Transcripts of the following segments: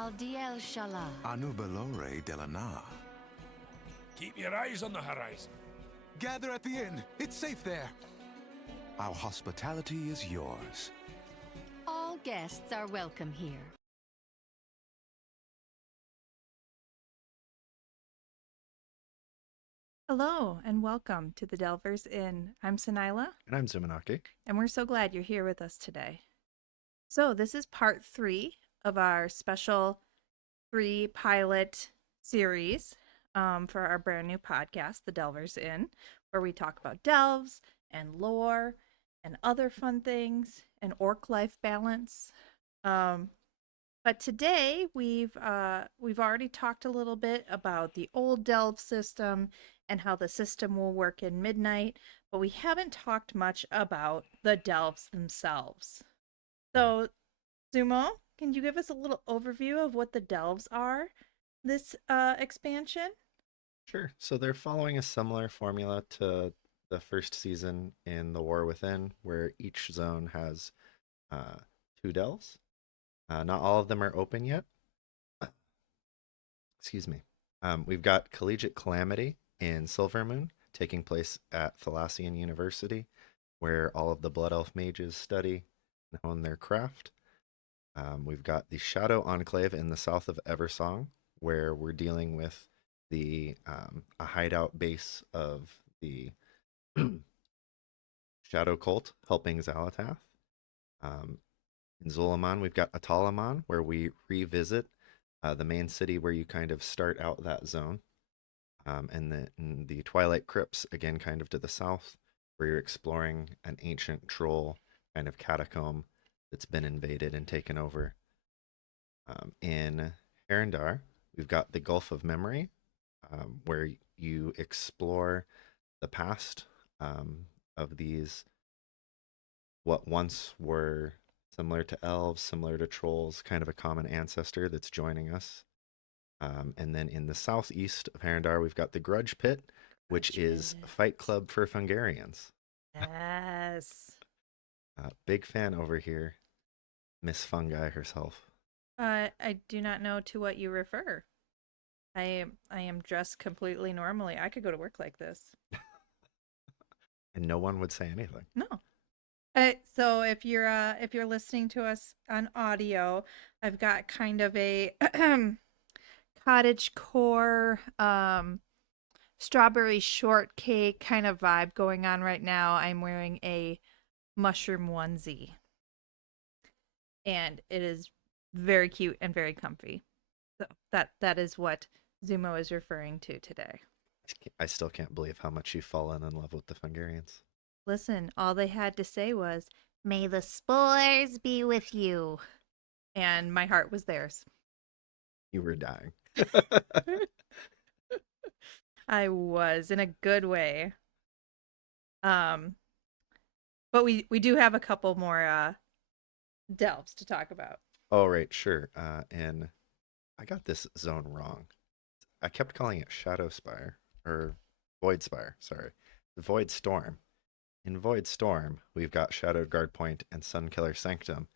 Aldiel Shala. Anubalore Delana. Keep your eyes on the horizon. Gather at the inn. It's safe there. Our hospitality is yours. All guests are welcome here. Hello and welcome to the Delvers Inn. I'm Sanila, And I'm Zumanaki. and we're so glad you're here with us today. So, this is part 3 of our special 3 pilot series for our brand new podcast, The Delvers Inn, where we talk about delves and lore and other fun things and orc life balance. But today we've already talked a little bit about the old delve system and how the system will work in Midnight, but we haven't talked much about the delves themselves. So, Zumo, can you give us a little overview of what the delves are this expansion? Sure. So they're following a similar formula to the first season in The War Within, where each zone has 2 delves. Not all of them are open yet. Excuse me. We've got Collegiate Calamity in Silvermoon, taking place at Thalassian University, where all of the Blood Elf mages study and hone their craft. We've got the Shadow Enclave in the south of Eversong, where we're dealing with a hideout base of the Shadow Cult helping Xalatath. In Zulaman, we've got Atalaman, where we revisit the main city where you kind of start out that zone. And then in the Twilight Crypts, again, kind of to the south, where you're exploring an ancient troll kind of catacomb that's been invaded and taken over. In Herendar, we've got the Gulf of Memory, where you explore the past of these, what once were similar to elves, similar to trolls, kind of a common ancestor that's joining us. And then in the southeast of Herendar, we've got the Grudge Pit, which is a fight club for Fungarians. Yes. Big fan over here, Miss Fungi herself. I do not know to what you refer. I am dressed completely normally. I could go to work like this. And no one would say anything. No. So if you're listening to us on audio, I've got kind of a cottage core strawberry shortcake kind of vibe going on right now. I'm wearing a mushroom onesie. And it is very cute and very comfy. So that is what Zumo is referring to today. I still can't believe how much you've fallen in love with the Fungarians. Listen, all they had to say was, "May the spores be with you." And my heart was theirs. You were dying. I was, in a good way. But we do have a couple more delves to talk about. Oh, right, sure. And I got this zone wrong. I kept calling it Shadow Spire, or Void Spire, sorry. The Void Storm. In Void Storm, we've got Shadowed Guard Point and Sunkiller Sanctum,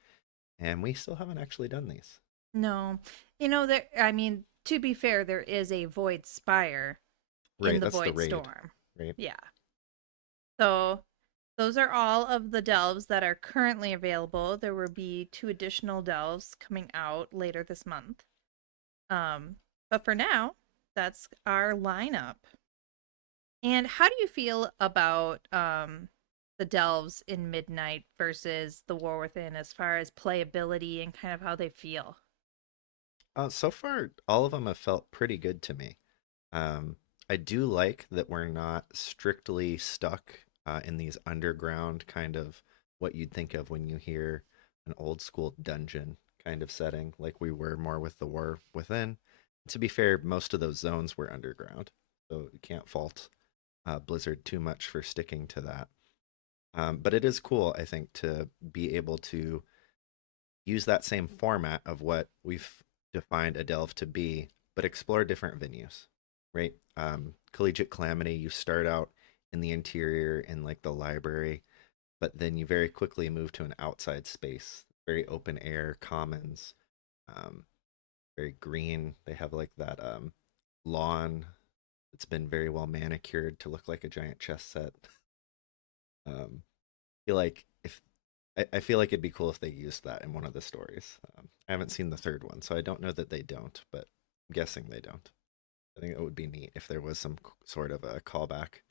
and we still haven't actually done these. No. To be fair, there is a Void Spire Right, in the that's the Void raid, Storm. right? Yeah. So those are all of the delves that are currently available. There will be 2 additional delves coming out later this month. But for now, that's our lineup. And how do you feel about the delves in Midnight versus the War Within as far as playability and kind of how they feel? So far, all of them have felt pretty good to me. I do like that we're not strictly stuck in these underground kind of what you'd think of when you hear an old school dungeon kind of setting, like we were more with the War Within. To be fair, most of those zones were underground, so you can't fault Blizzard too much for sticking to that. But it is cool, I think, to be able to use that same format of what we've defined a delve to be, but explore different venues, right? Collegiate Calamity, you start out in the interior in like the library, but then you very quickly move to an outside space, very open air commons. very green. They have like that lawn that's been very well manicured to look like a giant chess set. Feel like if I feel like it'd be cool if they used that in one of the stories. I haven't seen the third one, so I don't know that they don't, but I'm guessing they don't. I think it would be neat if there was some sort of a callback,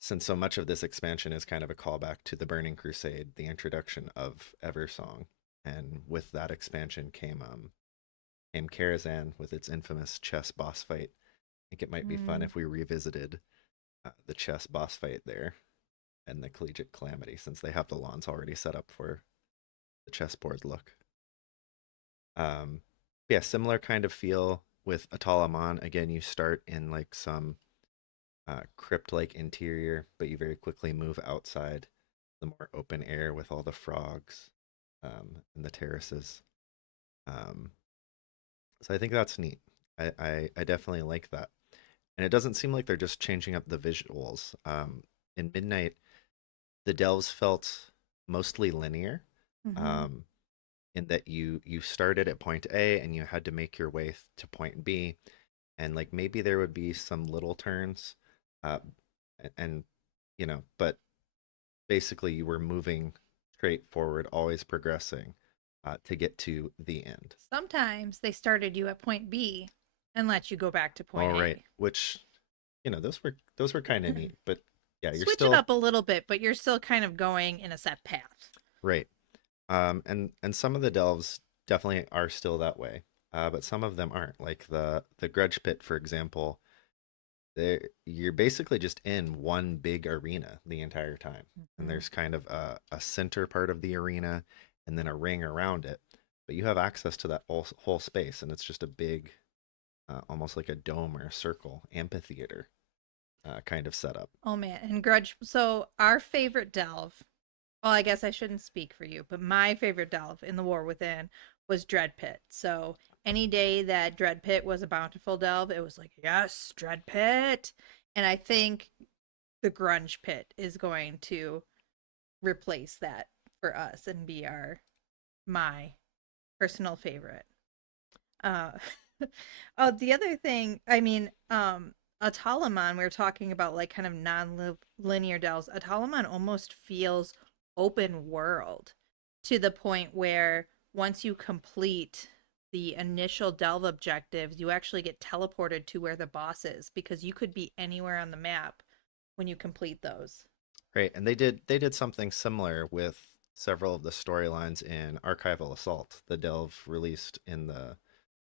since so much of this expansion is kind of a callback to the Burning Crusade, the introduction of Eversong, and with that expansion came Karazhan with its infamous chess boss fight. I think it might be fun if we revisited the chess boss fight there and the Collegiate Calamity, since they have the lawns already set up for the chessboard look. Yeah, similar kind of feel with Atalaman. Again, you start in like some crypt-like interior, but you very quickly move outside the more open air with all the frogs and the terraces. So I think that's neat. I definitely like that. And it doesn't seem like they're just changing up the visuals. In Midnight, the delves felt mostly linear, in that you started at point A and you had to make your way to point B, and like maybe there would be some little turns, and but basically you were moving straight forward, always progressing to get to the end. Sometimes they started you at point B and let you go back to point All A. right, which those were kind of neat, but yeah, you're Switch still it up a little bit, but you're still kind of going in a set path. right. And some of the delves definitely are still that way, but some of them aren't. Like the Grudge Pit, for example, you're basically just in one big arena the entire time, and there's kind of a center part of the arena, and then a ring around it. But you have access to that whole space, and it's just a big, almost like a dome or a circle amphitheater kind of setup. Oh man, and Grudge. So our favorite delve. Well, I guess I shouldn't speak for you, but my favorite delve in the War Within was Dread Pit. So any day that Dread Pit was a bountiful delve, it was like, yes, Dread Pit. And I think the Grunge Pit is going to replace that for us and be my personal favorite. Uh oh, the other thing, I mean, Atalaman, we were talking about like kind of non-linear delves. Atalaman almost feels open world to the point where once you complete the initial delve objectives, you actually get teleported to where the boss is because you could be anywhere on the map when you complete those. Right, and they did something similar with several of the storylines in Archival Assault, the delve released in the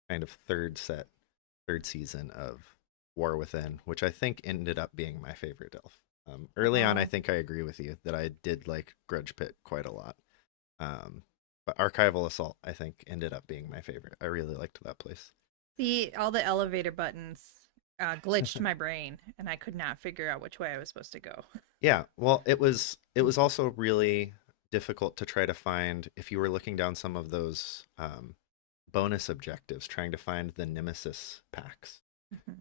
kind of third season of War Within, which I think ended up being my favorite delve. Early on, I Oh. think I agree with you that I did like Grudge Pit quite a lot. But Archival Assault, I think, ended up being my favorite. I really liked that place. See, all the elevator buttons glitched my brain, and I could not figure out which way I was supposed to go. Yeah, well, it was also really difficult to try to find if you were looking down some of those bonus objectives, trying to find the Nemesis packs,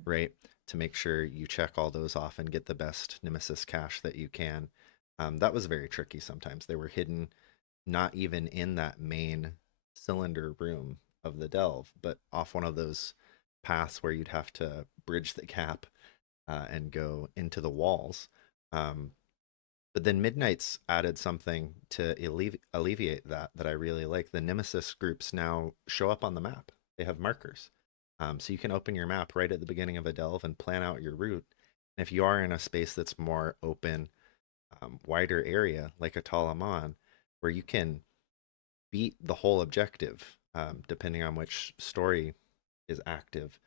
right? To make sure you check all those off and get the best Nemesis cache that you can. That was very tricky sometimes. They were hidden not even in that main cylinder room of the delve, but off one of those paths where you'd have to bridge the gap and go into the walls. But then Midnight's added something to alleviate that I really like. The Nemesis groups now show up on the map. They have markers. So you can open your map right at the beginning of a delve and plan out your route. And if you are in a space that's more open, wider area like a Talaman, where you can beat the whole objective, depending on which story is active,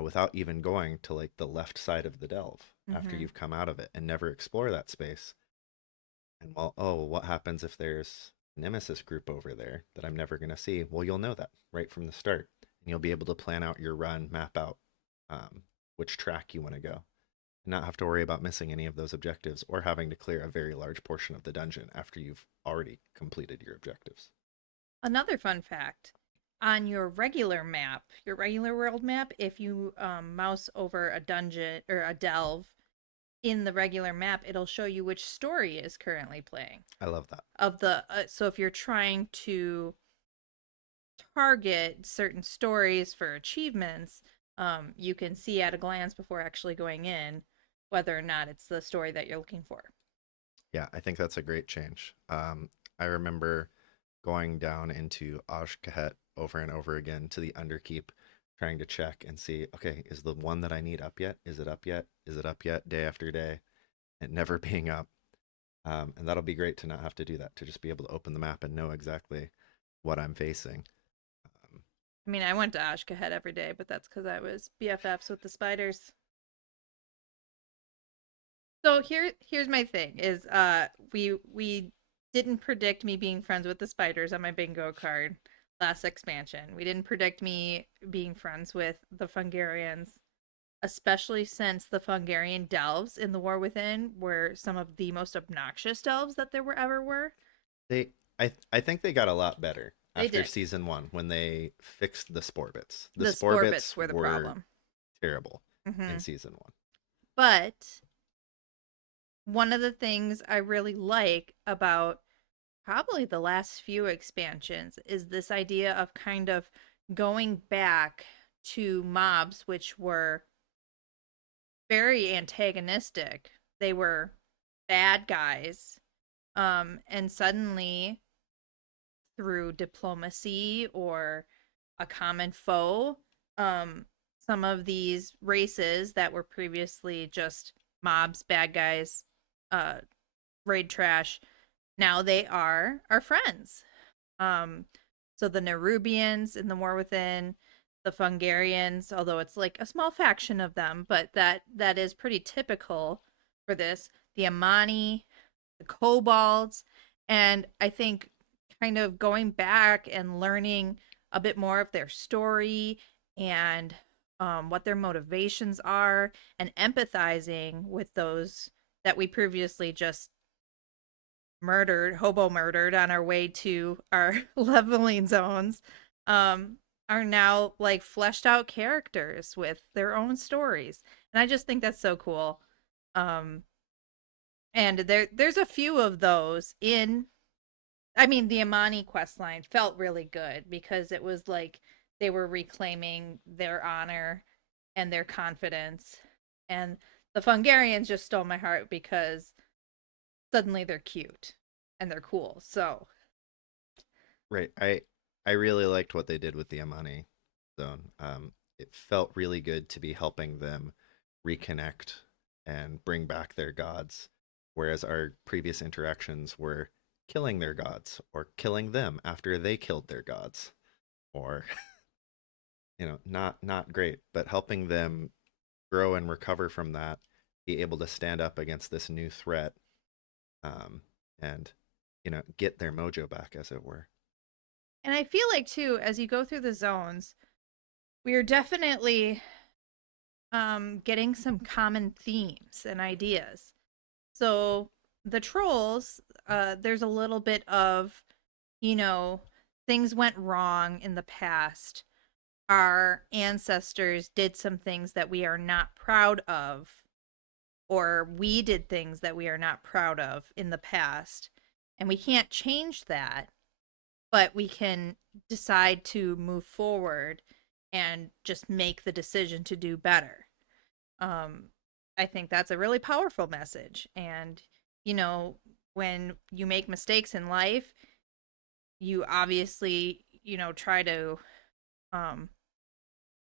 without even going to like the left side of the delve after you've come out of it and never explore that space. And well, oh, what happens if there's a Nemesis group over there that I'm never going to see? Well, you'll know that right from the start. And you'll be able to plan out your run, map out which track you want to go, and not have to worry about missing any of those objectives or having to clear a very large portion of the dungeon after you've already completed your objectives. Another fun fact on your regular map, your regular world map, if you mouse over a dungeon or a delve in the regular map, it'll show you which story is currently playing. I love that. Of the so if you're trying to target certain stories for achievements, you can see at a glance before actually going in whether or not it's the story that you're looking for. Yeah, I think that's a great change. I remember going down into Ashkahet over and over again to the Underkeep, trying to check and see, okay, is the one that I need up yet? Is it up yet? Is it up yet? Day after day, and never being up. And that'll be great to not have to do that, to just be able to open the map and know exactly what I'm facing. I mean, I went to Ashkahet every day, but that's because I was BFFs with the spiders. So here's my thing is we didn't predict me being friends with the spiders on my bingo card last expansion. We didn't predict me being friends with the Fungarians, especially since the Fungarian delves in the War Within were some of the most obnoxious delves that there ever were. I think they got a lot better They after did. season 1 when they fixed the spore bits. The spore bits were the problem. Terrible Mhm. in season 1. But one of the things I really like about probably the last few expansions is this idea of kind of going back to mobs which were very antagonistic. They were bad guys. And suddenly through diplomacy or a common foe, some of these races that were previously just mobs, bad guys, raid trash, now they are our friends. So the Nerubians in the War Within, the Fungarians, although it's like a small faction of them, but that is pretty typical for this. The Amani, the Kobolds, and I think kind of going back and learning a bit more of their story and what their motivations are, and empathizing with those that we previously just hobo murdered on our way to our leveling zones, are now like fleshed out characters with their own stories. And I just think that's so cool. And there's a few of those in, I mean, the Amani quest line felt really good because it was like they were reclaiming their honor and their confidence. And the Fungarians just stole my heart because suddenly they're cute and they're cool. So Right. I really liked what they did with the Amani zone. It felt really good to be helping them reconnect and bring back their gods, whereas our previous interactions were killing their gods or killing them after they killed their gods, or not great, but helping them grow and recover from that, be able to stand up against this new threat, and get their mojo back, as it were. and I feel like too, as you go through the zones, we are definitely getting some common themes and ideas. So the trolls, there's a little bit of, things went wrong in the past. Our ancestors did some things that we are not proud of, or we did things that we are not proud of in the past. And we can't change that, but we can decide to move forward and just make the decision to do better. I think that's a really powerful message. And, when you make mistakes in life, you obviously, try to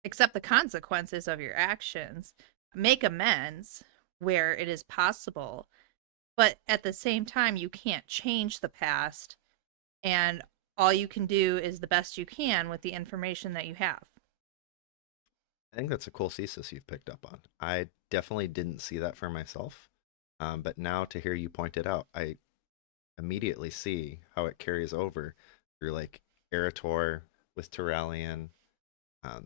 accept the consequences of your actions, make amends where it is possible. But at the same time, you can't change the past. And all you can do is the best you can with the information that you have. I think that's a cool thesis you've picked up on. I definitely didn't see that for myself, but now to hear you point it out, I immediately see how it carries over through like Eretor with Turalian,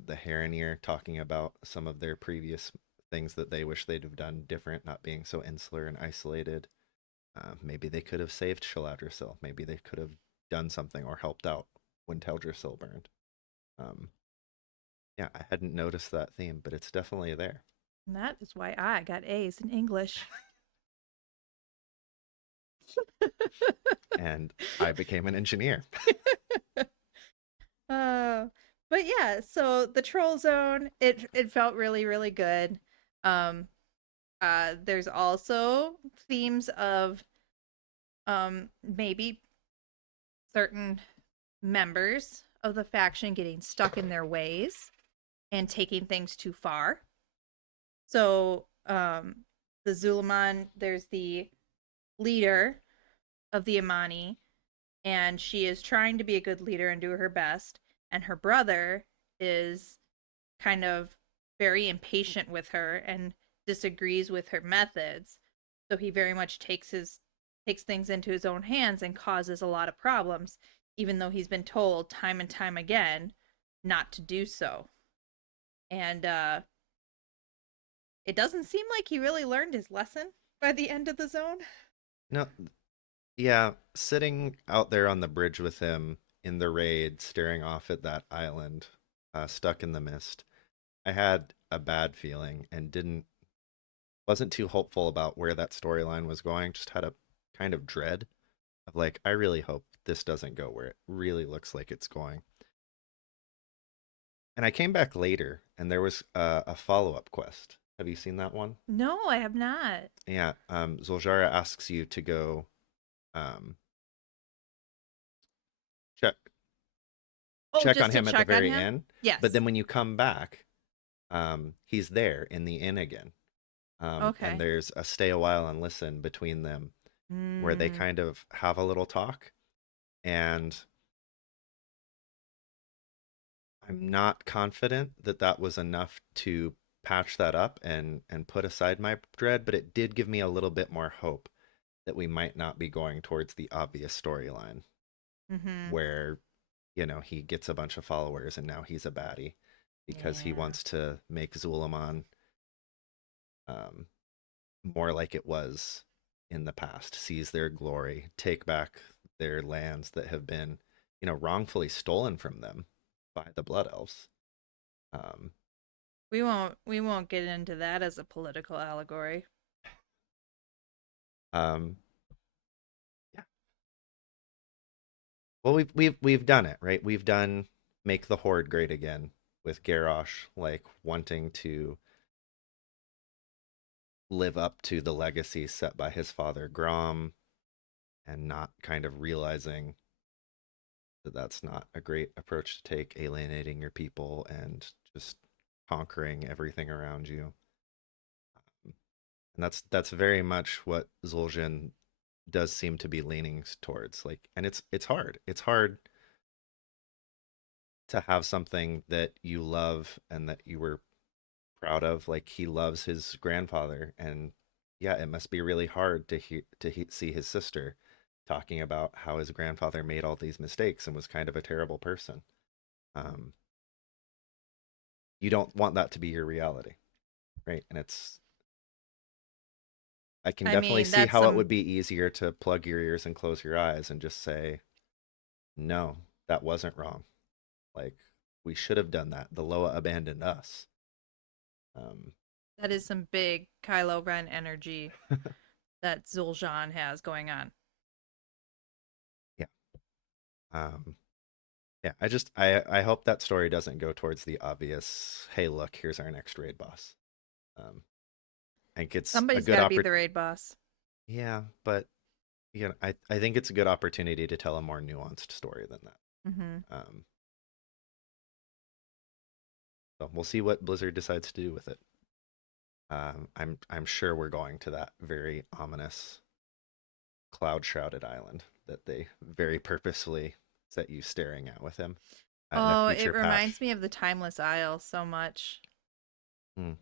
the Heronir talking about some of their previous things that they wish they'd have done different, not being so insular and isolated. Maybe they could have saved Shaladrisil. Maybe they could have done something or helped out when Teldrassil burned. Yeah, I hadn't noticed that theme, but it's definitely there. And that is why I got A's in English. And I became an engineer. Uh, but yeah, so the troll zone, it felt really, really good. Um, there's also themes of maybe certain members of the faction getting stuck in their ways and taking things too far. So, the Zulaman, there's the leader of the Amani, and she is trying to be a good leader and do her best. And her brother is kind of very impatient with her and disagrees with her methods. So he very much takes things into his own hands and causes a lot of problems, even though he's been told time and time again not to do so. And it doesn't seem like he really learned his lesson by the end of the zone. No, yeah, sitting out there on the bridge with him in the raid, staring off at that island, stuck in the mist, I had a bad feeling and wasn't too hopeful about where that storyline was going. Just had a kind of dread of like, I really hope this doesn't go where it really looks like it's going. And I came back later, and there was a follow-up quest. Have you seen that one? No, I have not. Yeah, Zoljara asks you to go um, check Oh, check just on to him at the check on very him? end. Yes. But then when you come back, he's there in the inn again. Okay. And there's a stay a while and listen between them where they Mm, kind of have a little talk. And I'm not confident that that was enough to patch that up and put aside my dread, but it did give me a little bit more hope that we might not be going towards the obvious storyline mm-hmm. where, he gets a bunch of followers and now he's a baddie because he Yeah. wants to make Zulaman um, more like it was in the past, seize their glory, take back their lands that have been, wrongfully stolen from them by the Blood Elves. Um, We won't get into that as a political allegory. um, yeah. Well, we've done it, right? We've done make the Horde great again with Garrosh, like wanting to live up to the legacy set by his father Grom, and not kind of realizing that that's not a great approach to take, alienating your people and just conquering everything around you. And that's very much what Zul'jin does seem to be leaning towards. Like, and it's hard. It's hard to have something that you love and that you were proud of. Like, he loves his grandfather, and yeah, it must be really hard to see his sister talking about how his grandfather made all these mistakes and was kind of a terrible person. Um, you don't want that to be your reality, right? And I can I definitely mean, see that's how it some would be easier to plug your ears and close your eyes and just say, no, that wasn't wrong. Like, we should have done that. The Loa abandoned us. Um, that is some big Kylo Ren energy that Zul'Jan has going on. yeah. Yeah, I hope that story doesn't go towards the obvious, hey, look, here's our next raid boss. I think it's a Somebody's good got to be the raid boss. Yeah, but I think it's a good opportunity to tell a more nuanced story than that. Mm-hmm. So we'll see what Blizzard decides to do with it. I'm sure we're going to that very ominous cloud shrouded island that they very purposefully set you staring at with him. In a Oh, it future reminds patch. me of the Timeless Isle so much. Hmm.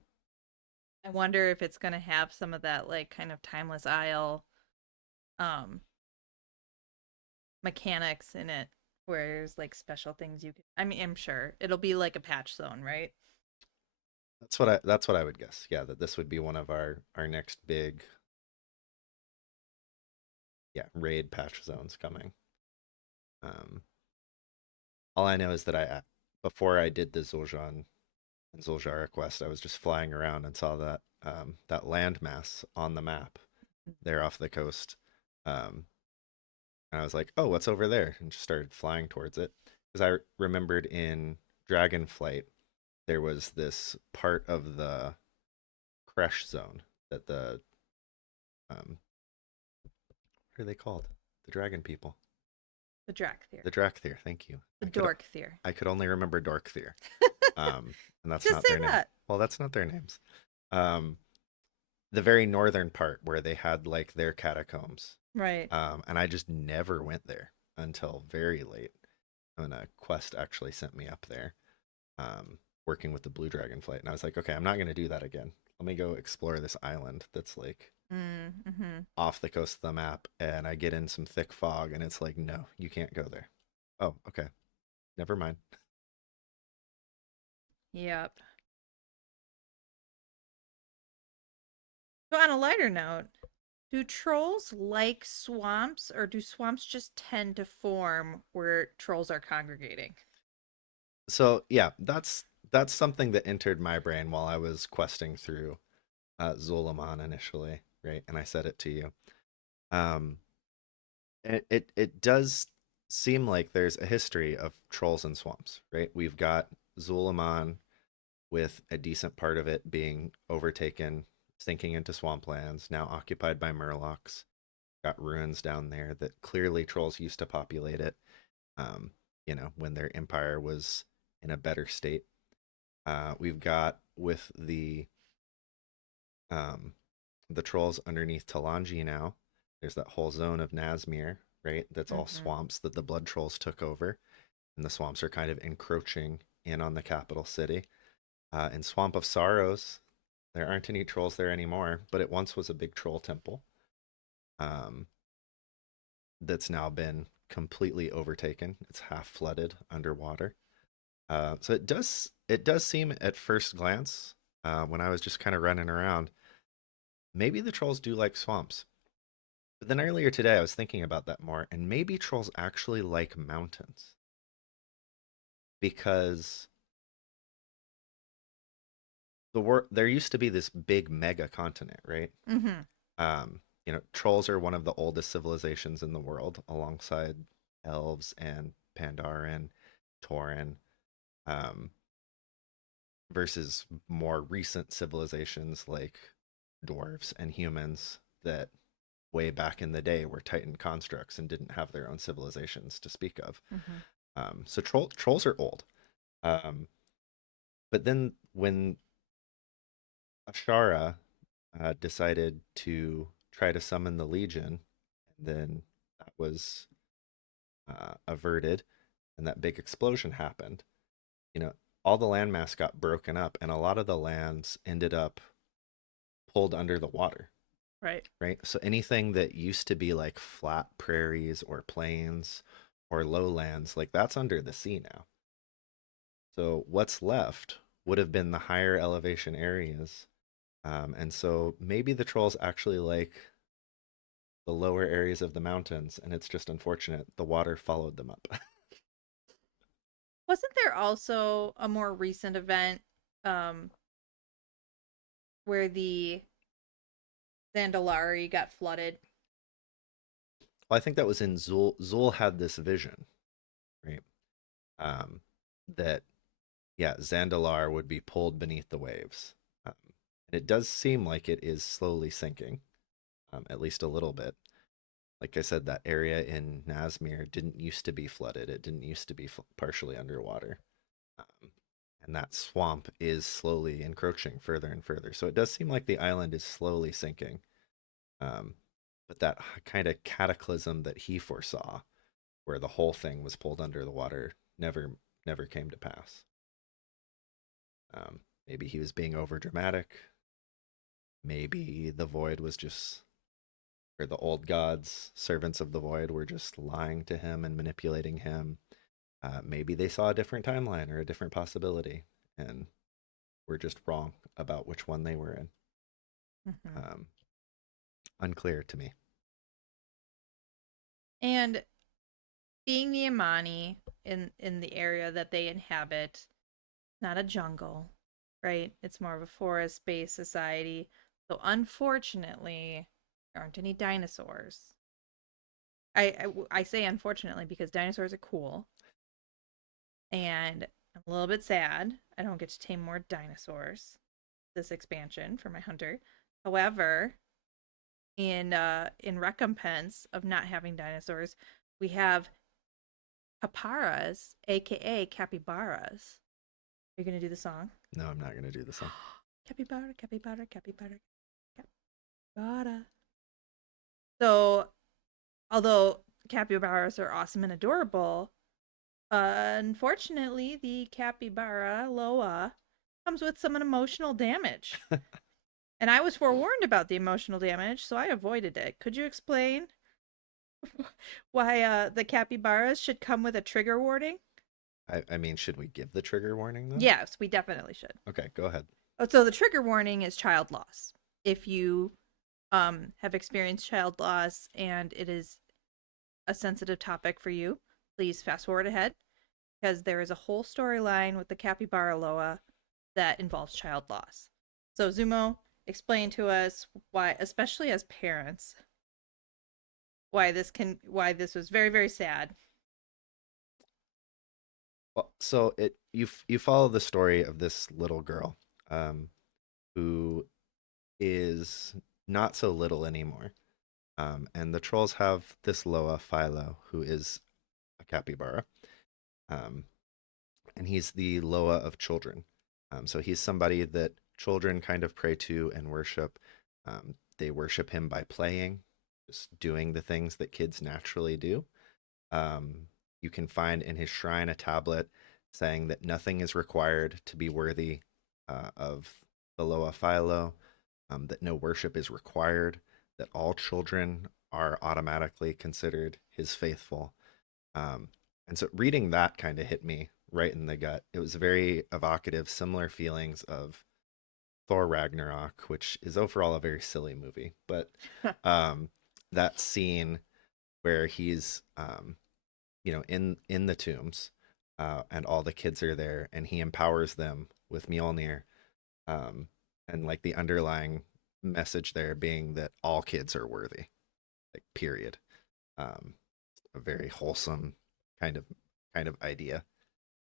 I wonder if it's gonna have some of that like kind of Timeless Isle um mechanics in it where there's like special things you can I mean I'm sure it'll be like a patch zone, right? That's what I would guess. Yeah, that this would be one of our next big raid patch zones coming. All I know is that before I did the Zul'jin and Zul'jara quest, I was just flying around and saw that landmass on the map there off the coast. And I was like, oh, what's over there? And just started flying towards it. because I remembered in Dragonflight there was this part of the Kresh zone that the what are they called? The dragon people. The Drakthir. The Drakthir, thank you. The I could, Dorkthir. I could only remember Dorkthir. And that's Just not say their name. that. Well, that's not their names. The very northern part where they had like their catacombs. Right. And I just never went there until very late when a quest actually sent me up there, working with the Blue Dragon flight. And I was like, okay, I'm not going to do that again. Let me go explore this island that's like Mm-hmm. off the coast of the map. And I get in some thick fog and it's like, no, you can't go there. Oh, okay. Never mind. Yep. So on a lighter note, do trolls like swamps, or do swamps just tend to form where trolls are congregating? So yeah, that's something that entered my brain while I was questing through Zulaman initially, right? And I said it to you. Um, it does seem like there's a history of trolls and swamps, right? We've got Zulaman with a decent part of it being overtaken, sinking into swamplands, now occupied by Murlocs. Got ruins down there that clearly trolls used to populate it. When their empire was in a better state. We've got with the trolls underneath Talanji now. There's that whole zone of Nazmir, right? That's all swamps that the blood trolls took over, and the swamps are kind of encroaching in on the capital city. In Swamp of Sorrows, there aren't any trolls there anymore, but it once was a big troll temple. That's now been completely overtaken. It's half flooded underwater. So it does seem at first glance, when I was just kind of running around, maybe the trolls do like swamps. But then earlier today I was thinking about that more, and maybe trolls actually like mountains. Because there used to be this big mega continent, right? Mm-hmm. Trolls are one of the oldest civilizations in the world, alongside elves and Pandaren, Tauren, versus more recent civilizations like dwarves and humans that way back in the day were Titan constructs and didn't have their own civilizations to speak of. Mm-hmm. So trolls are old. But then when Ashara decided to try to summon the Legion, and then that was averted, and that big explosion happened. All the landmass got broken up, and a lot of the lands ended up pulled under the water. Right. So anything that used to be like flat prairies or plains or lowlands, like that's under the sea now. So what's left would have been the higher elevation areas. And so maybe the trolls actually like the lower areas of the mountains, and it's just unfortunate the water followed them up. Wasn't there also a more recent event where the Zandalari got flooded? Well, I think that was in Zul. Zul had this vision, right? That, yeah, Zandalar would be pulled beneath the waves. And it does seem like it is slowly sinking, at least a little bit. Like I said, that area in Nazmir didn't used to be flooded. It didn't used to be partially underwater. And that swamp is slowly encroaching further and further. So it does seem like the island is slowly sinking. But that kind of cataclysm that he foresaw, where the whole thing was pulled under the water, never came to pass. Maybe he was being over dramatic. Maybe the void was just, or the old gods, servants of the void, were just lying to him and manipulating him. Maybe they saw a different timeline or a different possibility, and were just wrong about which one they were in. Mm-hmm. Unclear to me. And being the Amani in the area that they inhabit, not a jungle, right? It's more of a forest-based society. So unfortunately, there aren't any dinosaurs. I say unfortunately because dinosaurs are cool. and I'm a little bit sad I don't get to tame more dinosaurs this expansion for my hunter. However, in recompense of not having dinosaurs, we have caparas, aka capybaras. Are you gonna do the song? No, I'm not gonna do the song. Capybara, capybara, capybara, capybara. So, although capybaras are awesome and adorable, unfortunately, the capybara Loa comes with some emotional damage. And I was forewarned about the emotional damage, so I avoided it. Could you explain why the capybaras should come with a trigger warning? I mean, should we give the trigger warning though? Yes, we definitely should. Okay, go ahead. So the trigger warning is child loss. If you have experienced child loss and it is a sensitive topic for you, please fast forward ahead because there is a whole storyline with the capybara Loa that involves child loss. So Zumo, explain to us why, especially as parents, why this was very, very sad. Well, so you follow the story of this little girl, who is not so little anymore, and the trolls have this Loa Philo, who is a capybara, and he's the Loa of children. So he's somebody that children kind of pray to and worship. They worship him by playing, just doing the things that kids naturally do. You can find in his shrine a tablet saying that nothing is required to be worthy of the Loa Philo, that no worship is required, that all children are automatically considered his faithful. And so reading that kind of hit me right in the gut. It was very evocative, similar feelings of Thor Ragnarok, which is overall a very silly movie. But that scene where he's, in the tombs, and all the kids are there, and he empowers them with Mjolnir, and like the underlying message there being that all kids are worthy, like period. A very wholesome kind of idea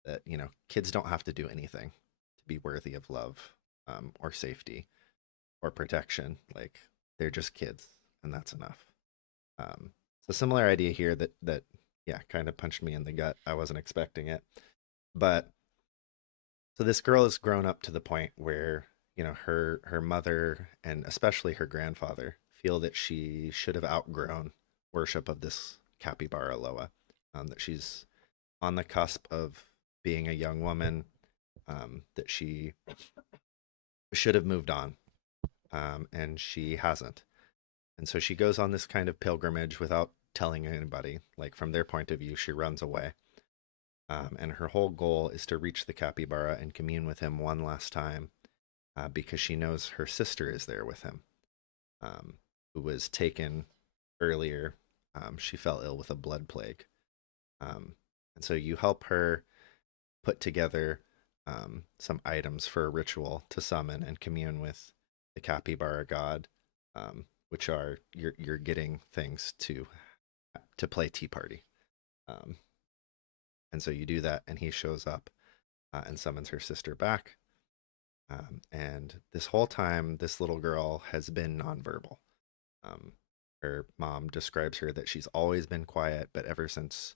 that kids don't have to do anything to be worthy of love, or safety or protection. Like they're just kids, and that's enough. So similar idea here that yeah, kind of punched me in the gut. I wasn't expecting it. But so this girl has grown up to the point where, her mother and especially her grandfather feel that she should have outgrown worship of this capybara Loa, that she's on the cusp of being a young woman, that she should have moved on, and she hasn't. And so she goes on this kind of pilgrimage without telling anybody. Like from their point of view, she runs away. And her whole goal is to reach the capybara and commune with him one last time, because she knows her sister is there with him, who was taken earlier. She fell ill with a blood plague. And so you help her put together some items for a ritual to summon and commune with the capybara god, which are you're getting things to play Tea Party. And so you do that, and he shows up and summons her sister back. And this whole time, this little girl has been nonverbal. Her mom describes her that she's always been quiet, but ever since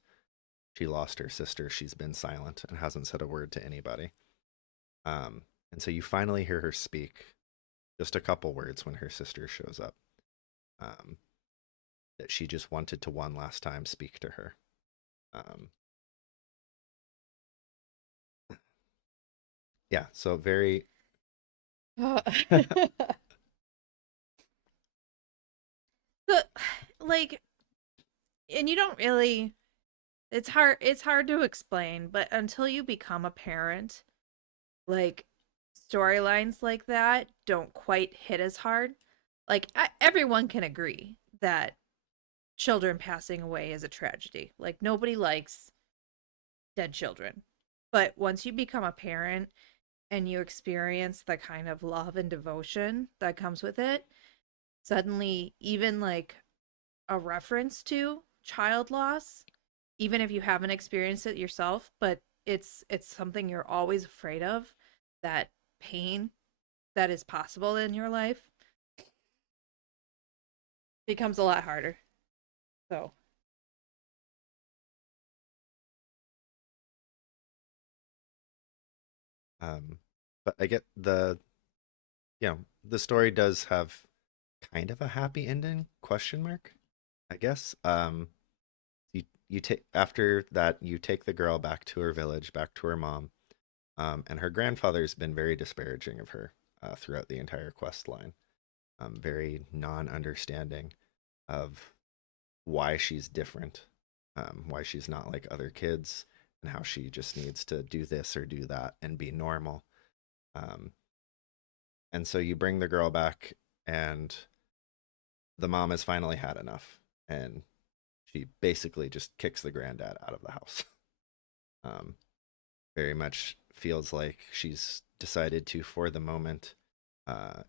she lost her sister, she's been silent and hasn't said a word to anybody. And so you finally hear her speak just a couple words when her sister shows up. That she just wanted to one last time speak to her. Yeah, so very. Like, and you don't really. It's hard to explain, but until you become a parent, like storylines like that don't quite hit as hard. Like everyone can agree that children passing away is a tragedy. Like nobody likes dead children. But once you become a parent and you experience the kind of love and devotion that comes with it, suddenly even like a reference to child loss, even if you haven't experienced it yourself, but it's something you're always afraid of, that pain that is possible in your life becomes a lot harder. So, But I get the story does have kind of a happy ending, question mark, I guess. You take after that you take the girl back to her village, back to her mom. And her grandfather's been very disparaging of her throughout the entire quest line. Very non-understanding of why she's different, why she's not like other kids, and how she just needs to do this or do that and be normal. Um, and so you bring the girl back, and the mom has finally had enough, and she basically just kicks the granddad out of the house. Um, Very much feels like she's decided to, for the moment,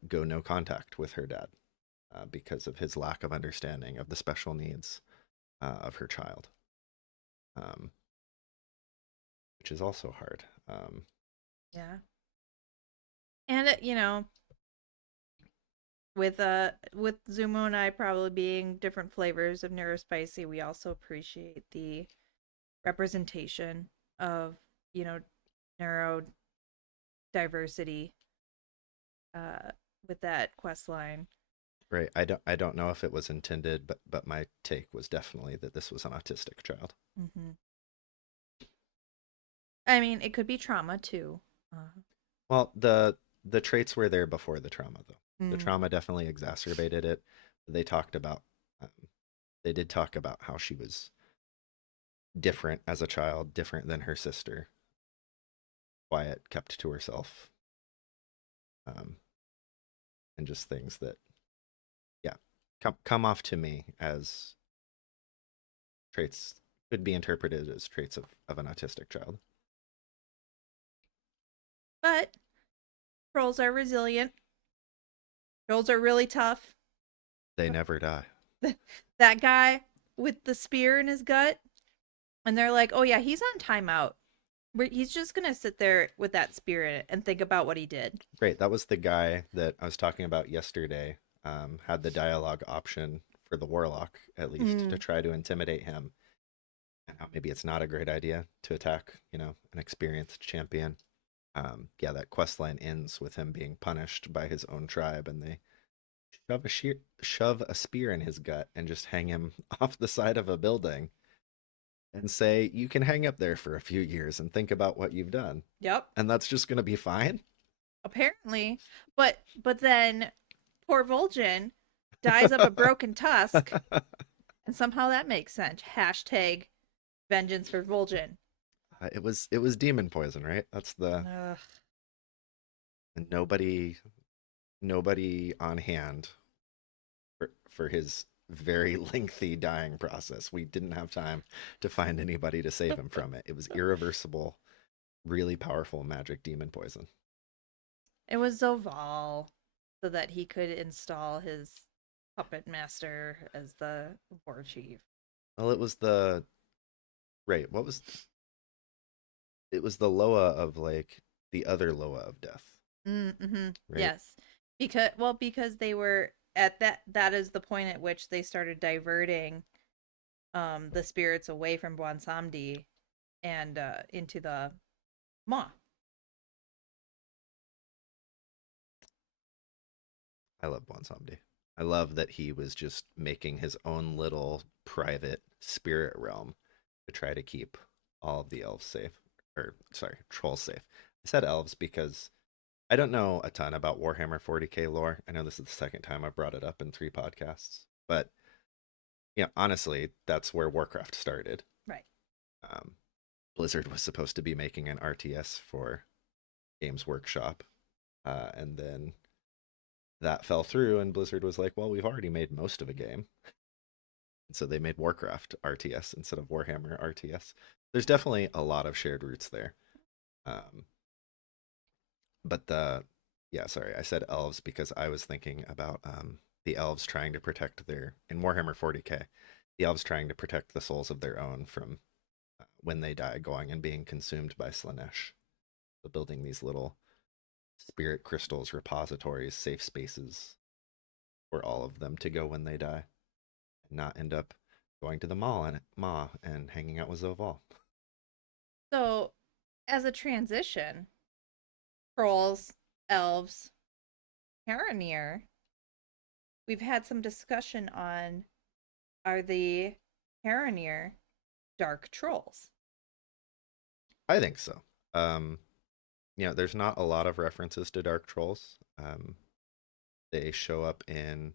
go no contact with her dad because of his lack of understanding of the special needs of her child, um, which is also hard. yeah. And with Zumo and I probably being different flavors of neurospicy, we also appreciate the representation of, neurodiversity with that quest line. Right. I don't know if it was intended, but my take was definitely that this was an autistic child. Mm-hmm. I mean, it could be trauma too. Well, the traits were there before the trauma, though. The Mm. trauma definitely exacerbated it. They talked about, they did talk about how she was different as a child, different than her sister. Quiet, kept to herself, and just things that, yeah, come off to me as traits, could be interpreted as traits of an autistic child. But trolls are resilient. Trolls are really tough. They never die. That guy with the spear in his gut, and they're like, "Oh yeah, he's on timeout. He's just gonna sit there with that spear in it and think about what he did." Great. That was the guy that I was talking about yesterday. Had the dialogue option for the warlock, at least, to try to intimidate him. And how maybe it's not a great idea to attack, an experienced champion. Yeah, that quest line ends with him being punished by his own tribe, and they shove a spear in his gut and just hang him off the side of a building and say, "You can hang up there for a few years and think about what you've done." Yep. And that's just going to be fine. Apparently, but then poor Vol'jin dies of a broken tusk, and somehow that makes sense. Hashtag vengeance for Vol'jin. It was demon poison, right? That's the Ugh. and nobody on hand for his very lengthy dying process. We didn't have time to find anybody to save him from it. It was irreversible, really powerful magic demon poison. It was Zoval, so that he could install his puppet master as the war chief. Well, it was the right. It was the Loa of like the other Loa of death. Mm-hmm. Right? Yes, because they were at that is the point at which they started diverting the spirits away from Bwansamdi and into the Maw. I love Bwansamdi. I love that he was just making his own little private spirit realm to try to keep all of the elves safe. Or, sorry, trolls safe. I said elves because I don't know a ton about Warhammer 40k lore. I know this is the second time I've brought it up in 3 podcasts. But, honestly, that's where Warcraft started. Right. Blizzard was supposed to be making an RTS for Games Workshop. And then that fell through, and Blizzard was like, well, we've already made most of a game. And so they made Warcraft RTS instead of Warhammer RTS. There's definitely a lot of shared roots there. But sorry, I said elves because I was thinking about the elves trying to protect in Warhammer 40k, the elves trying to protect the souls of their own from when they die, going and being consumed by Slanesh. So building these little spirit crystals, repositories, safe spaces for all of them to go when they die, and not end up going to the mall and hanging out with Zoval. So, as a transition, trolls, elves, Haranir, we've had some discussion on, are the Haranir dark trolls? I think so. There's not a lot of references to dark trolls. They show up in,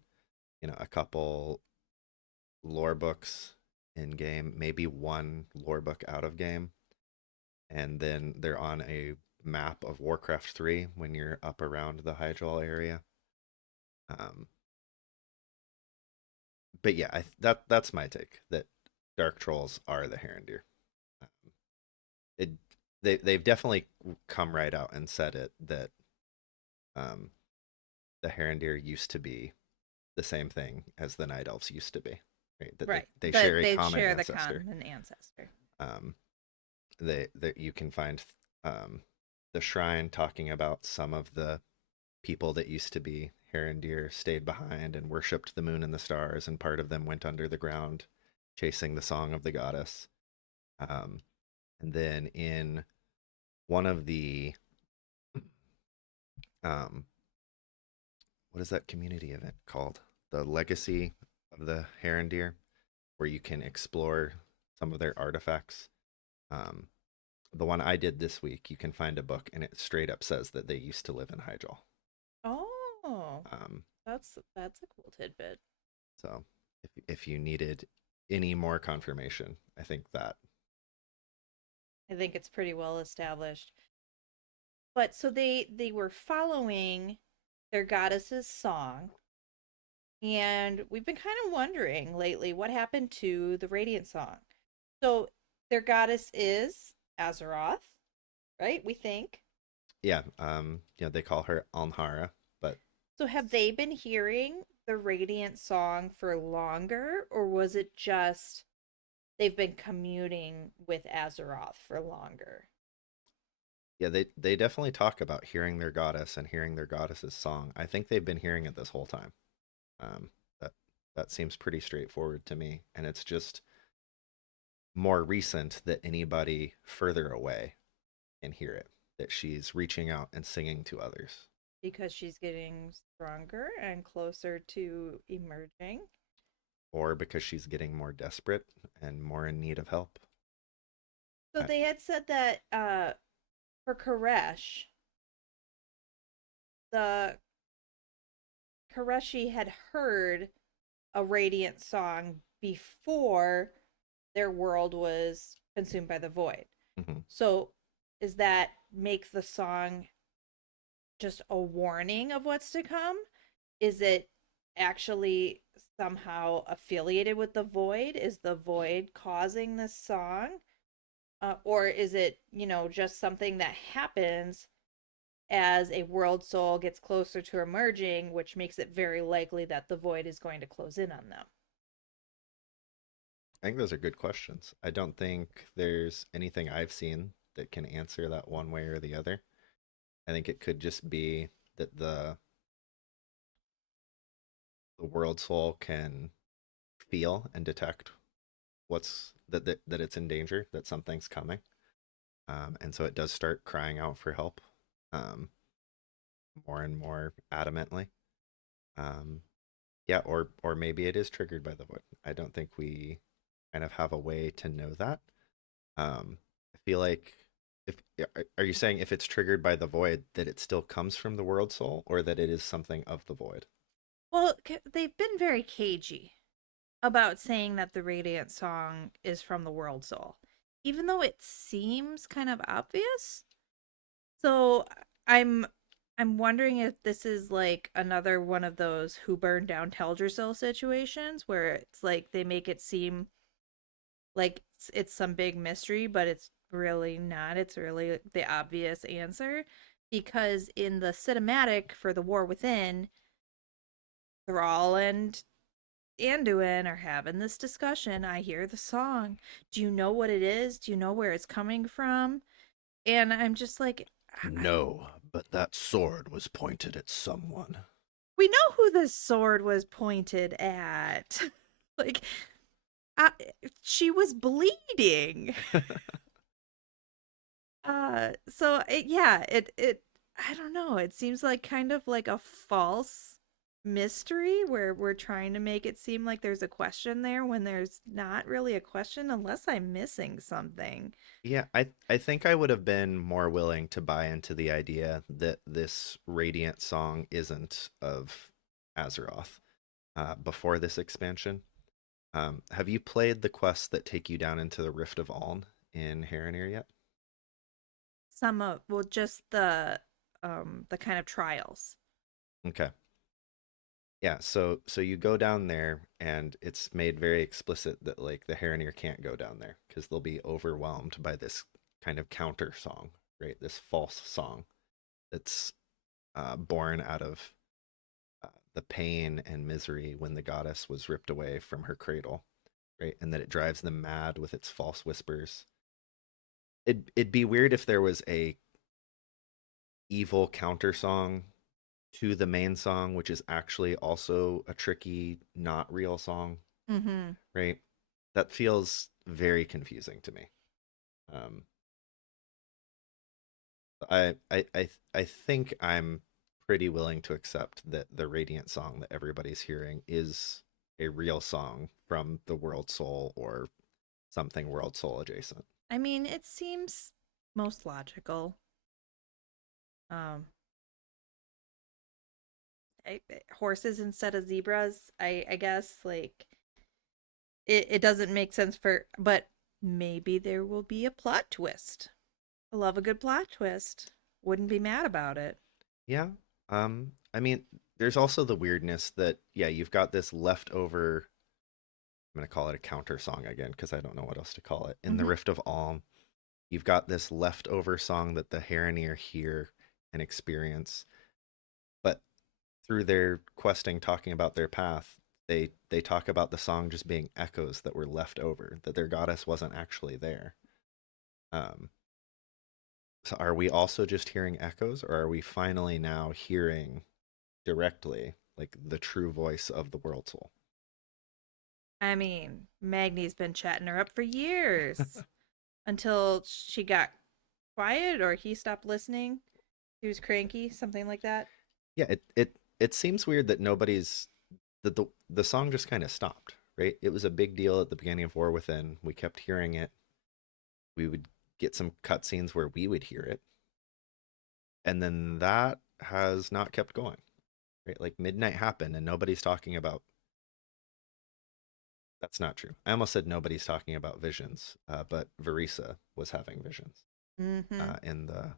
a couple lore books in game, maybe one lore book out of game, and then they're on a map of Warcraft 3 when you're up around the Hyjal area. But yeah, that's my take, that dark trolls are the Harandir. They've definitely come right out and said it, that the Harandir used to be the same thing as the Night Elves used to be, right? That they share a common ancestor. The common ancestor. You can find the shrine talking about some of the people that used to be Harandir stayed behind and worshipped the moon and the stars, and part of them went under the ground chasing the song of the goddess. And then in one of the what is that community event called? The Legacy of the Harandir, where you can explore some of their artifacts. The one I did this week, you can find a book and it straight up says that they used to live in Hyjal. Oh, that's a cool tidbit. So if you needed any more confirmation, I think it's pretty well established. But so they were following their goddess's song, and we've been kind of wondering lately what happened to the Radiant Song. So their goddess is Azeroth, right? We think. Yeah. They call her Alnhara, but so have they been hearing the Radiant Song for longer, or was it just they've been commuting with Azeroth for longer? Yeah, they definitely talk about hearing their goddess and hearing their goddess's song. I think they've been hearing it this whole time. That seems pretty straightforward to me, and it's just more recent that anybody further away can hear it, that she's reaching out and singing to others. Because she's getting stronger and closer to emerging? Or because she's getting more desperate and more in need of help. So they had said that for Koresh, the Koreshi had heard a Radiant Song before their world was consumed by the void. Mm-hmm. So does that make the song just a warning of what's to come? Is it actually somehow affiliated with the void? Is the void causing this song? Or is it, just something that happens as a world soul gets closer to emerging, which makes it very likely that the void is going to close in on them? I think those are good questions. I don't think there's anything I've seen that can answer that one way or the other. I think it could just be that the world soul can feel and detect that it's in danger, that something's coming, and so it does start crying out for help, more and more adamantly. Yeah, or maybe it is triggered by the void. I don't think we kind of have a way to know that. I feel like, are you saying if it's triggered by the void that it still comes from the world soul, or that it is something of the void? Well, they've been very cagey about saying that the Radiant Song is from the world soul, even though it seems kind of obvious. So I'm wondering if this is like another one of those Who Burned Down Teldrassil situations where it's like they make it seem like it's some big mystery, but it's really not. It's really the obvious answer, because in the cinematic for The War Within, Thrall and Anduin are having this discussion. I hear the song. Do you know what it is? Do you know where it's coming from? And I'm just like, No, but that sword was pointed at someone. we know who the sword was pointed at. Like, I, she was bleeding. So it I don't know. It seems like kind of like a false mystery where we're trying to make it seem like there's a question there when there's not really a question unless I'm missing something. Yeah, I think I would have been more willing to buy into the idea that this Radiant song isn't of Azeroth before this expansion. Have you played the quests that take you down into the Rift of Aln in Haranir yet? Some of well just the kind of trials. Okay. Yeah, so you go down there and it's made very explicit that like the Haranir can't go down there because they'll be overwhelmed by this kind of counter song, right? This false song that's born out of the pain and misery when the goddess was ripped away from her cradle, right? And that it drives them mad with its false whispers. It'd be weird if there was a evil counter song to the main song, which is actually also a tricky, not real song, Mm-hmm. right? That feels very confusing to me. Um, I think I'm pretty willing to accept that the Radiant song that everybody's hearing is a real song from the World Soul or something World Soul adjacent. I mean, it seems most logical. Um, Horses instead of zebras. I guess like it doesn't make sense for, but maybe there will be a plot twist. I love a good plot twist. Wouldn't be mad about it. Yeah. I mean, there's also the weirdness that yeah, you've got this leftover. I'm gonna call it a counter song again because I don't know what else to call it. In the Mhm. Rift of Alm, you've got this leftover song that the Haranir hear and experience, but through their questing, talking about their path, they talk about the song just being echoes that were left over, that their goddess wasn't actually there. Um, so are we also just hearing echoes, or are we finally now hearing directly like the true voice of the World Soul? I mean, Magni's been chatting her up for years until she got quiet or he stopped listening. He was cranky, something like that. Yeah, it seems weird that nobody's that the song just kind of stopped, right? It was a big deal at the beginning of War Within. We kept hearing it. We would get some cutscenes where we would hear it, and then that has not kept going, right? Like midnight happened, and nobody's talking about. That's not true. I almost said nobody's talking about visions, but Verisa was having visions Mm-hmm. in the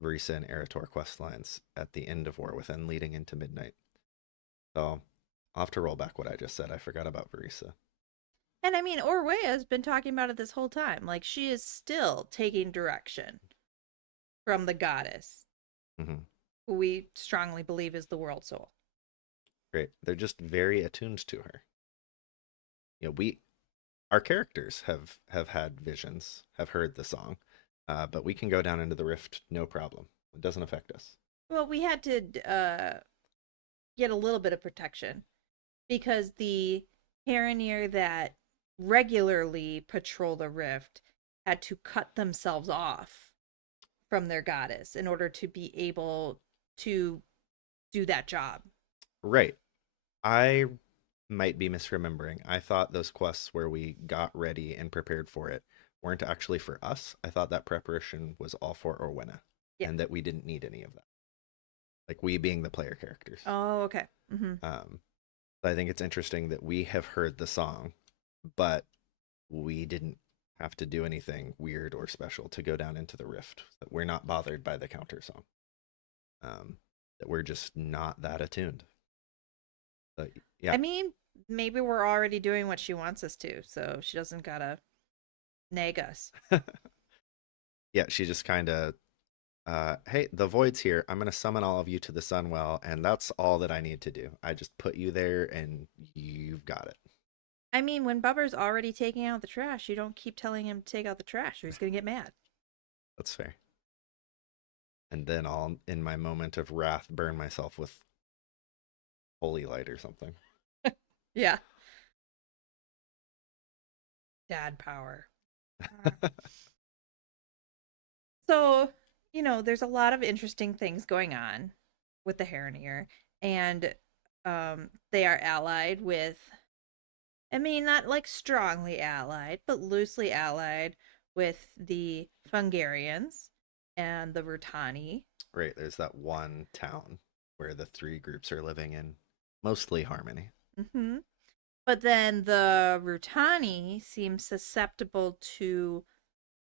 Verisa and Eretor quest lines at the end of War Within, leading into midnight. So I'll have to roll back what I just said. I forgot about Verisa. And I mean, Orwea has been talking about it this whole time. Like, she is still taking direction from the goddess, Hmm. who we strongly believe is the world soul. Great. They're just very attuned to her. You know, our characters have had visions, have heard the song, but we can go down into the rift no problem. It doesn't affect us. Well, we had to get a little bit of protection because the Haranir that regularly patrol the rift had to cut themselves off from their goddess in order to be able to do that job. Right. I might be misremembering. I thought those quests where we got ready and prepared for it weren't actually for us. I thought that preparation was all for Orwenna, Yeah. and that we didn't need any of that. Like we being the player characters. Oh, okay. Mm-hmm. So I think it's interesting that we have heard the song, but we didn't have to do anything weird or special to go down into the rift. That we're not bothered by the counter song. That we're just not that attuned. So yeah, I mean, maybe we're already doing what she wants us to, so she doesn't gotta nag us. yeah. She just kind of hey, the void's here. I'm gonna summon all of you to the Sunwell, and that's all that I need to do. I just put you there, and you've got it. I mean, when Bubber's already taking out the trash, you don't keep telling him to take out the trash or he's going to get mad. That's fair. And then I'll, in my moment of wrath, burn myself with holy light or something. Yeah. Dad power. So, there's a lot of interesting things going on with the Heronir, and they are allied with, I mean, not like strongly allied, but loosely allied with the Fungarians and the Rutani. Right, there's that one town where the three groups are living in mostly harmony. Mm-hmm. But then the Rutani seem susceptible to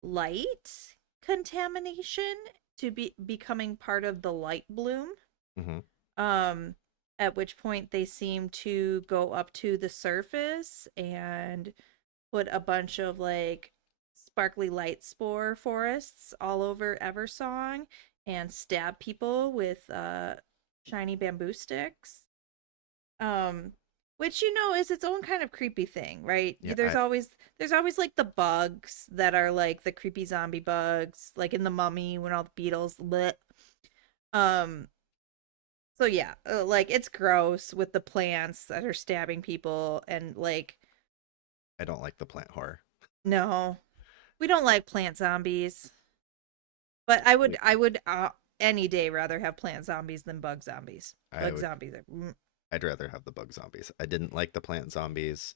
light contamination, to becoming part of the light bloom. Mm-hmm. At which point they seem to go up to the surface and put a bunch of like sparkly light spore forests all over Eversong and stab people with shiny bamboo sticks. Which is its own kind of creepy thing, right? Yeah, there's always like the bugs that are like the creepy zombie bugs, like in the Mummy when all the beetles lit. So yeah, like it's gross with the plants that are stabbing people, and like, I don't like the plant horror. no, we don't like plant zombies. But I would any day rather have plant zombies than bug zombies. Zombies are, I'd rather have the bug zombies. I didn't like the plant zombies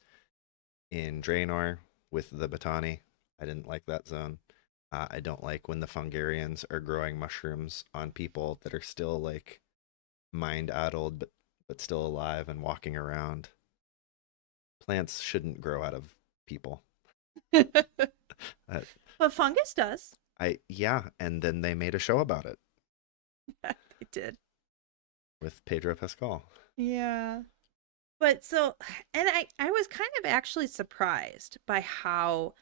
in Draenor with the Botani. I didn't like that zone. I don't like when the Fungarians are growing mushrooms on people that are still like mind-addled but still alive and walking around. Plants shouldn't grow out of people. but fungus does. Yeah, and then they made a show about it. They did. With Pedro Pascal. Yeah. But so, and I was kind of actually surprised by how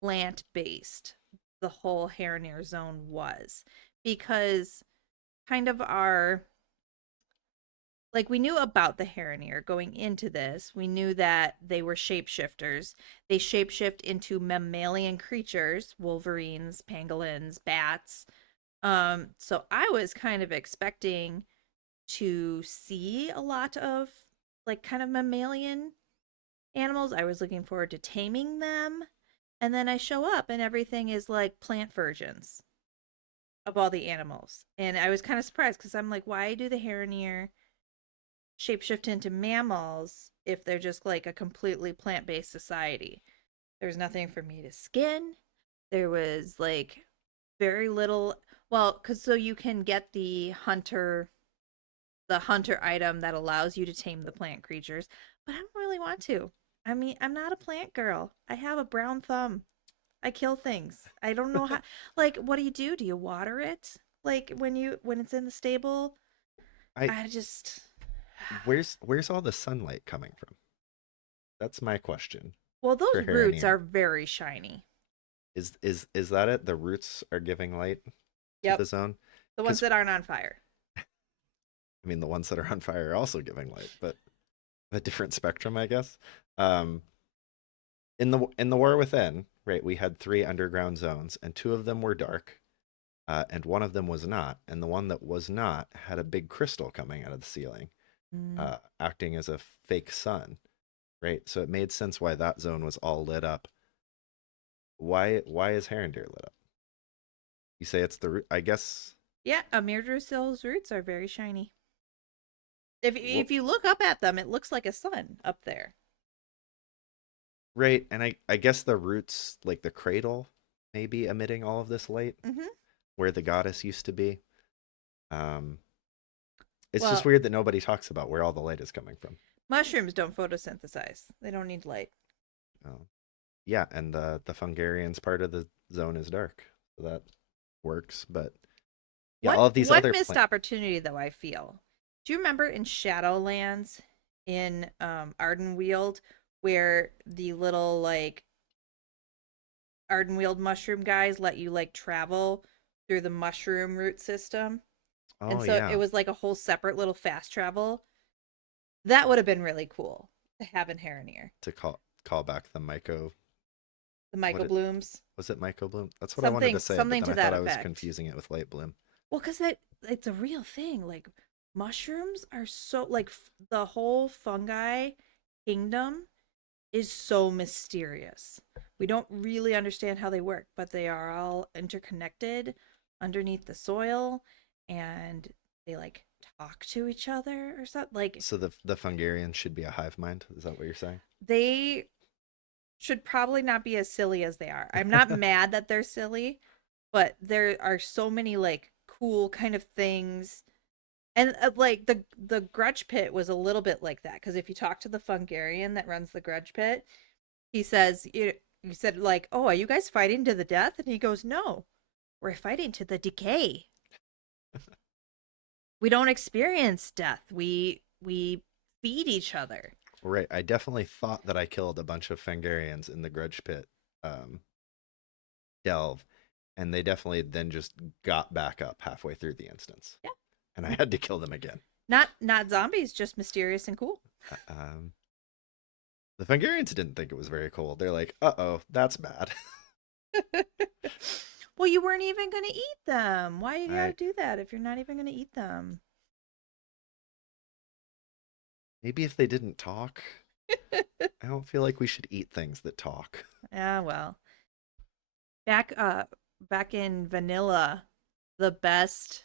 plant-based the whole Heronir zone was, because kind of we knew about the Heronir going into this. We knew that they were shapeshifters. They shapeshift into mammalian creatures, wolverines, pangolins, bats. So I was kind of expecting to see a lot of like kind of mammalian animals. I was looking forward to taming them. And then I show up and everything is like plant versions of all the animals. And I was kind of surprised because I'm like, why do the Heronir shapeshift into mammals if they're just like a completely plant-based society? There's nothing for me to skin. There was like very little, well, because so you can get the hunter item that allows you to tame the plant creatures, but I don't really want to. I mean, I'm not a plant girl. I have a brown thumb. I kill things. I don't know how. Like, what do? Do you water it? Like when it's in the stable? I just. Where's all the sunlight coming from? That's my question. Well, those roots are very shiny. Is that it? The roots are giving light to the zone? The ones that aren't on fire. I mean, the ones that are on fire are also giving light, but a different spectrum, I guess. In the War Within, right, we had 3 underground zones, and 2 of them were dark, and one of them was not. And the one that was not had a big crystal coming out of the ceiling, acting as a fake sun, right? So it made sense why that zone was all lit up. Why is Herondir lit up? You say it's the root, I guess. Yeah, Amir-Drusil's roots are very shiny. If you look up at them, it looks like a sun up there. Right, and I guess the roots, like the cradle, may be emitting all of this light, where the goddess used to be. It's just weird that nobody talks about where all the light is coming from. Mushrooms don't photosynthesize. They don't need light. Oh. Yeah, and the Fungarians part of the zone is dark, so that works. But yeah, all of these other missed opportunity though, I feel. Do you remember in Shadowlands in Ardenweald where the little like Ardenweald mushroom guys let you like travel through the mushroom root system. And Oh so yeah, it was like a whole separate little fast travel. That would have been really cool to have in Haranir. to call back the Myco. The What Michael it Blooms. was it Myco Bloom? That's what I wanted to say, but Something then to I thought that I was effect. confusing it with Light Bloom. Well, because it's a real thing. Like mushrooms are so like the whole fungi kingdom is so mysterious. We don't really understand how they work, but they are all interconnected underneath the soil, and they like talk to each other or something. Like So the Fungarians should be a hive mind. Is that what you're saying? they should probably not be as silly as they are. I'm not mad that they're silly, but there are so many like cool kind of things. And like the Grudge Pit was a little bit like that, because if you talk to the Fungarian that runs the Grudge Pit, he says you said like, "Oh, are you guys fighting to the death?" And he goes, "No, we're fighting to the decay. We don't experience death. We feed each other." Right. I definitely thought that I killed a bunch of Fangarians in the Grudge Pit delve, and they definitely then just got back up halfway through the instance. Yeah. And I had to kill them again. Not zombies, just mysterious and cool. The Fangarians didn't think it was very cool. They're like, "Uh-oh, that's bad." Well, you weren't even going to eat them. Why you got to do that if you're not even going to eat them? Maybe if they didn't talk. I don't feel like we should eat things that talk. Yeah, well. Back in vanilla, the best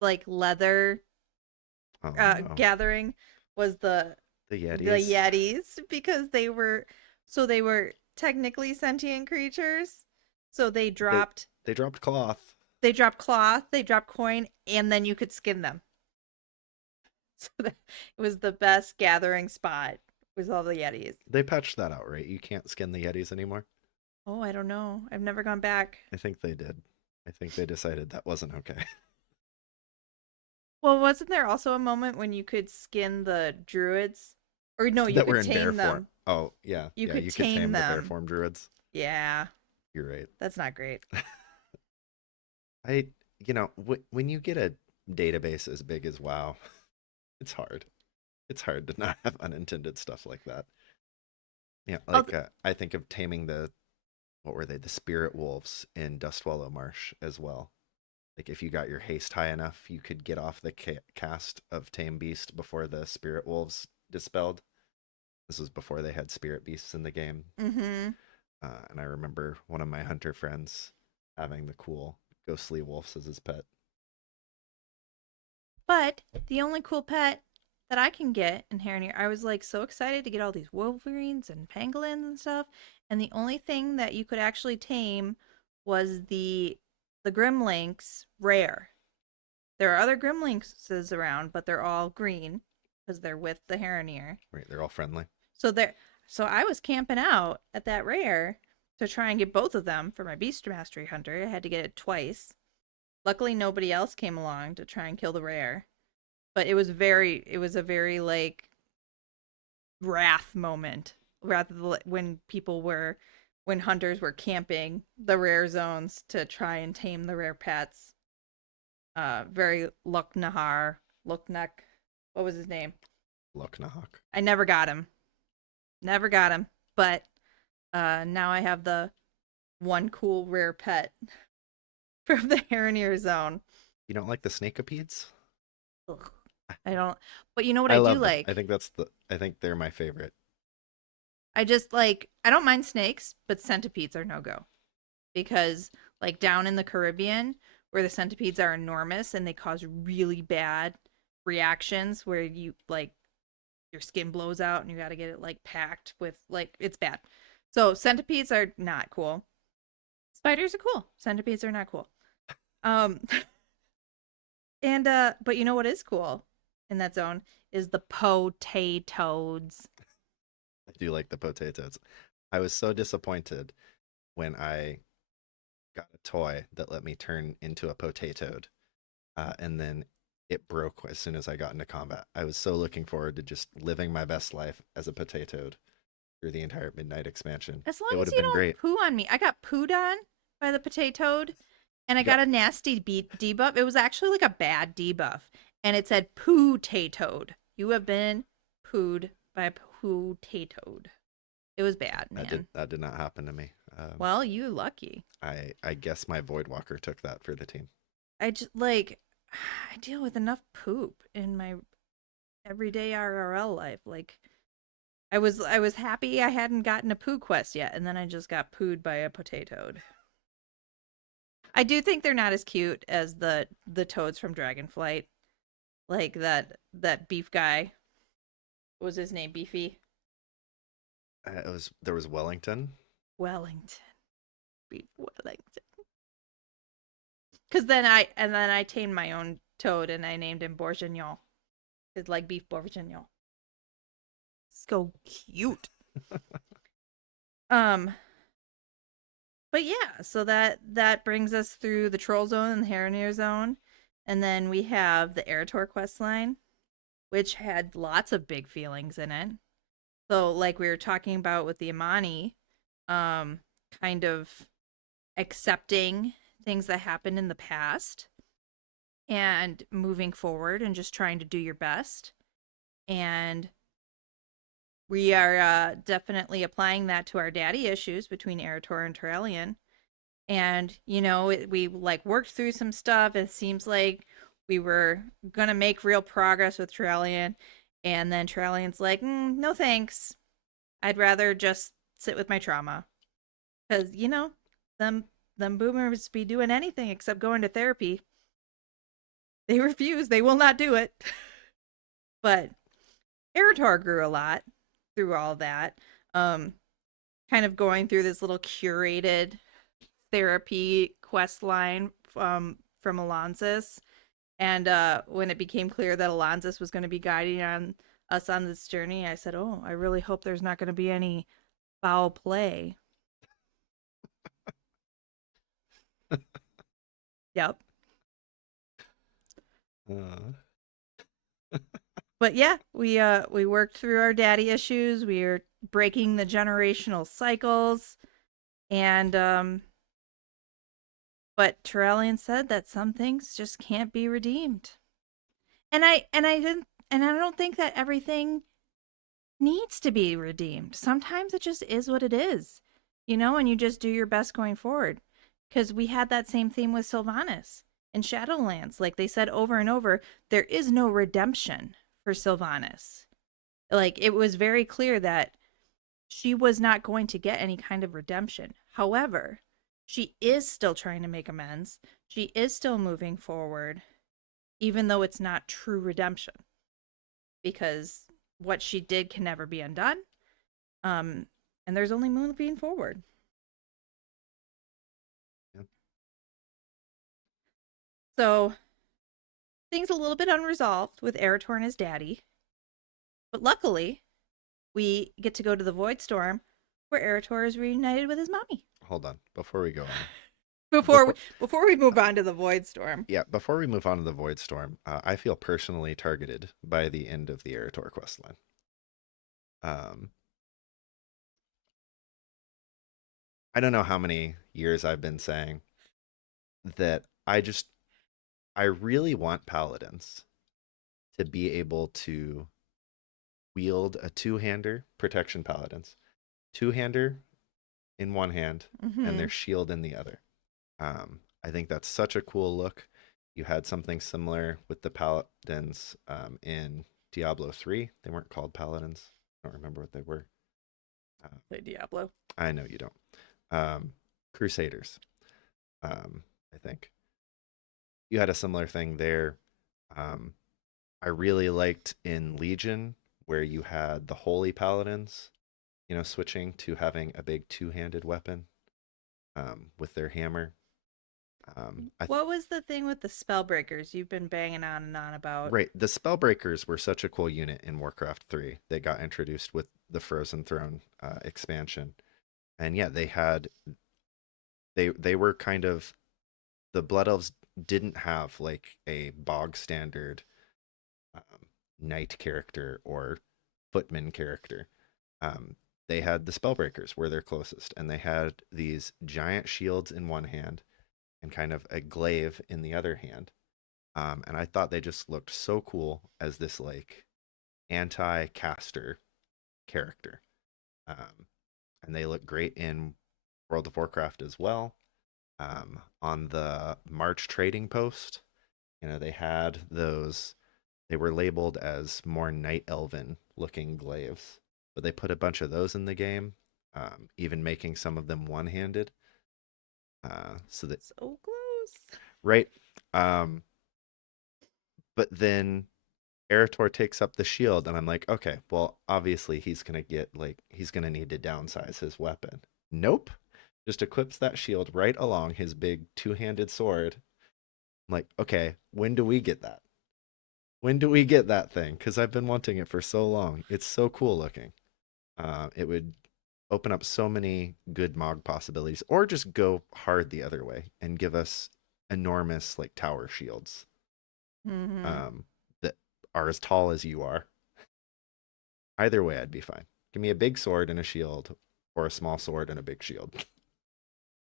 like leather Oh, no. gathering was the The the Yetis. Yetis, because they were technically sentient creatures. So they dropped They dropped cloth. cloth, they dropped coin, and then you could skin them. So it was the best gathering spot, was all the Yetis. They patched that out, right? You can't skin the Yetis anymore. Oh, I don't know. I've never gone back. I think they did. I think they decided that wasn't okay. Well, wasn't there also a moment when you could skin the druids? Or no, you that were could in bear tame them. form. Oh, yeah. You yeah, could you could tame tame the bear them. form druids. Yeah, You're right. that's not great. When you get a database as big as WoW, it's hard. It's hard to not have unintended stuff like that. Yeah, like I think of taming what were they? The spirit wolves in Dustwallow Marsh as well. Like if you got your haste high enough, you could get off the cast of Tame Beast before the spirit wolves dispelled. This was before they had spirit beasts in the game. Mm-hmm. And I remember one of my hunter friends having the cool ghostly wolves as his pet. But the only cool pet that I can get in Haranir, I was like so excited to get all these wolverines and pangolins and stuff, and the only thing that you could actually tame was the Grimlinks rare. There are other Grimlinkses around, but they're all green because they're with the Haranir. Right, they're all friendly. So I was camping out at that rare to try and get both of them for my Beast Mastery Hunter. I had to get it twice. Luckily, nobody else came along to try and kill the rare. But it was a very like wrath moment, rather than when hunters were camping the rare zones to try and tame the rare pets. Very Luknahar, what was his name? Luknahawk. I never got him. But now I have the one cool rare pet from the Haranir zone. You don't like the snakeopedes? Ugh. I don't. But you know what I I love do them. like? I think they're my favorite. I just like, I don't mind snakes, but centipedes are no go. Because like down in the Caribbean, where the centipedes are enormous and they cause really bad reactions where you like your skin blows out and you got to get it like packed with like, it's bad. So centipedes are not cool. Spiders are cool. Centipedes are not cool. And but you know what is cool in that zone is the potatoes. I do like the potatoes. I was so disappointed when I got a toy that let me turn into a potatoed, and then it broke as soon as I got into combat. I was so looking forward to just living my best life as a potatoed through the entire Midnight expansion. As It long would as have you been don't great. poo on me. I got pooed on by the Potatoed, and I Yep. got a nasty debuff. It was actually like a bad debuff, and it said poo-tatoed. You have been pooed by a poo-tatoed. It was bad, man. That did not happen to me. Well, you lucky. I guess my Voidwalker took that for the team. I just like I deal with enough poop in my everyday RRL life. Like I was happy I hadn't gotten a poo quest yet, and then I just got pooed by a Potatoed. I do think they're not as cute as the toads from Dragonflight. Like that beef guy. What was his name? Beefy? There was Wellington. Wellington. Beef Wellington. Cause then I tamed my own toad and I named him Bourguignon. It's like beef Bourguignon. So cute. But yeah, so that brings us through the Troll Zone and the Haranir Zone. And then we have the Eretor quest line, which had lots of big feelings in it. So like we were talking about with the Amani, kind of accepting things that happened in the past and moving forward and just trying to do your best. And we are definitely applying that to our daddy issues between Eretor and Turellian. And, you know, we like worked through some stuff. It seems like we were going to make real progress with Turellian. And then Turellian's like, no thanks. I'd rather just sit with my trauma. Because, you know, them boomers be doing anything except going to therapy. They refuse. They will not do it. But Eretor grew a lot through all that. Kind of going through this little curated therapy quest line from Alonsis. And when it became clear that Alonsis was going to be guiding us on this journey, I said, I really hope there's not going to be any foul play. Yep. But yeah, we worked through our daddy issues. We are breaking the generational cycles, and but Turellian said that some things just can't be redeemed, and I don't think that everything needs to be redeemed. Sometimes it just is what it is, you know, and you just do your best going forward. Because we had that same theme with Sylvanas in Shadowlands. Like they said over and over, there is no redemption for Sylvanas. Like it was very clear that she was not going to get any kind of redemption. However, she is still trying to make amends. She is still moving forward, even though it's not true redemption. Because what she did can never be undone. And there's only moving forward. So, things a little bit unresolved with Eretor and his daddy. But luckily, we get to go to the Void Storm where Eretor is reunited with his mommy. Hold on. Before we go on. Before we move on to the Void Storm. Yeah, before we move on to the Void Storm, I feel personally targeted by the end of the Eretor questline. I don't know how many years I've been saying that I really want paladins to be able to wield a two-hander, protection paladins, two-hander in one hand and their shield in the other. I think that's such a cool look. You had something similar with the paladins in Diablo 3. They weren't called paladins. I don't remember what they were. Play Diablo. I know you don't. Crusaders, I think. You had a similar thing there. I really liked in Legion where you had the Holy Paladins, you know, switching to having a big two-handed weapon with their hammer. What was the thing with the Spellbreakers you've been banging on and on about? Right. The Spellbreakers were such a cool unit in Warcraft 3. They got introduced with the Frozen Throne expansion. And yeah, they were kind of, the Blood Elves didn't have like a bog standard knight character or footman character. they had the Spellbreakers were their closest, and they had these giant shields in one hand and kind of a glaive in the other hand. And I thought they just looked so cool as this like anti-caster character. And they look great in World of Warcraft as well. On the March trading post, they had those, they were labeled as more night elven looking glaives, but they put a bunch of those in the game, even making some of them one-handed. So that So close. right. But then Eretor takes up the shield, and I'm like, okay, well, obviously he's gonna need to downsize his weapon. Nope. Just equips that shield right along his big two-handed sword. I'm like, okay, when do we get that? When do we get that thing? Because I've been wanting it for so long. It's so cool looking. It would open up so many good Mog possibilities, or just go hard the other way and give us enormous like tower shields that are as tall as you are. Either way, I'd be fine. Give me a big sword and a shield, or a small sword and a big shield.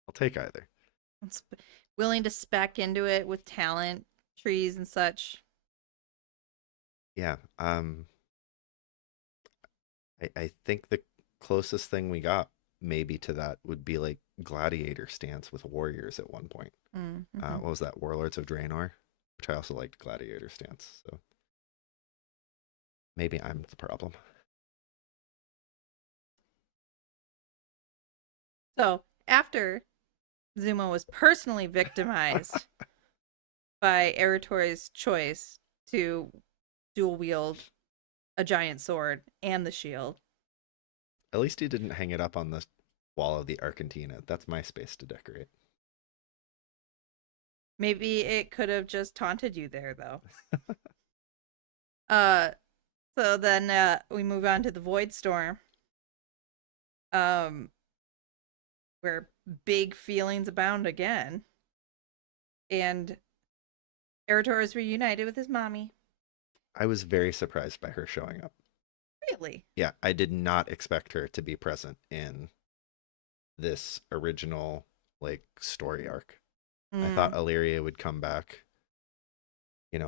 I'll take either. Willing to spec into it with talent, trees, and such. Yeah. I think the closest thing we got maybe to that would be like gladiator stance with warriors at one point. What was that? Warlords of Draenor, which I also liked gladiator stance. So maybe I'm the problem. So after Zuma was personally victimized by Eretor's choice to dual wield a giant sword and the shield. At least he didn't hang it up on the wall of the Argentina. That's my space to decorate. Maybe it could have just taunted you there, though. So then we move on to the Void Storm. Where big feelings abound again. And Eretor is reunited with his mommy. I was very surprised by her showing up. Really? Yeah, I did not expect her to be present in this original like story arc. I thought Illyria would come back,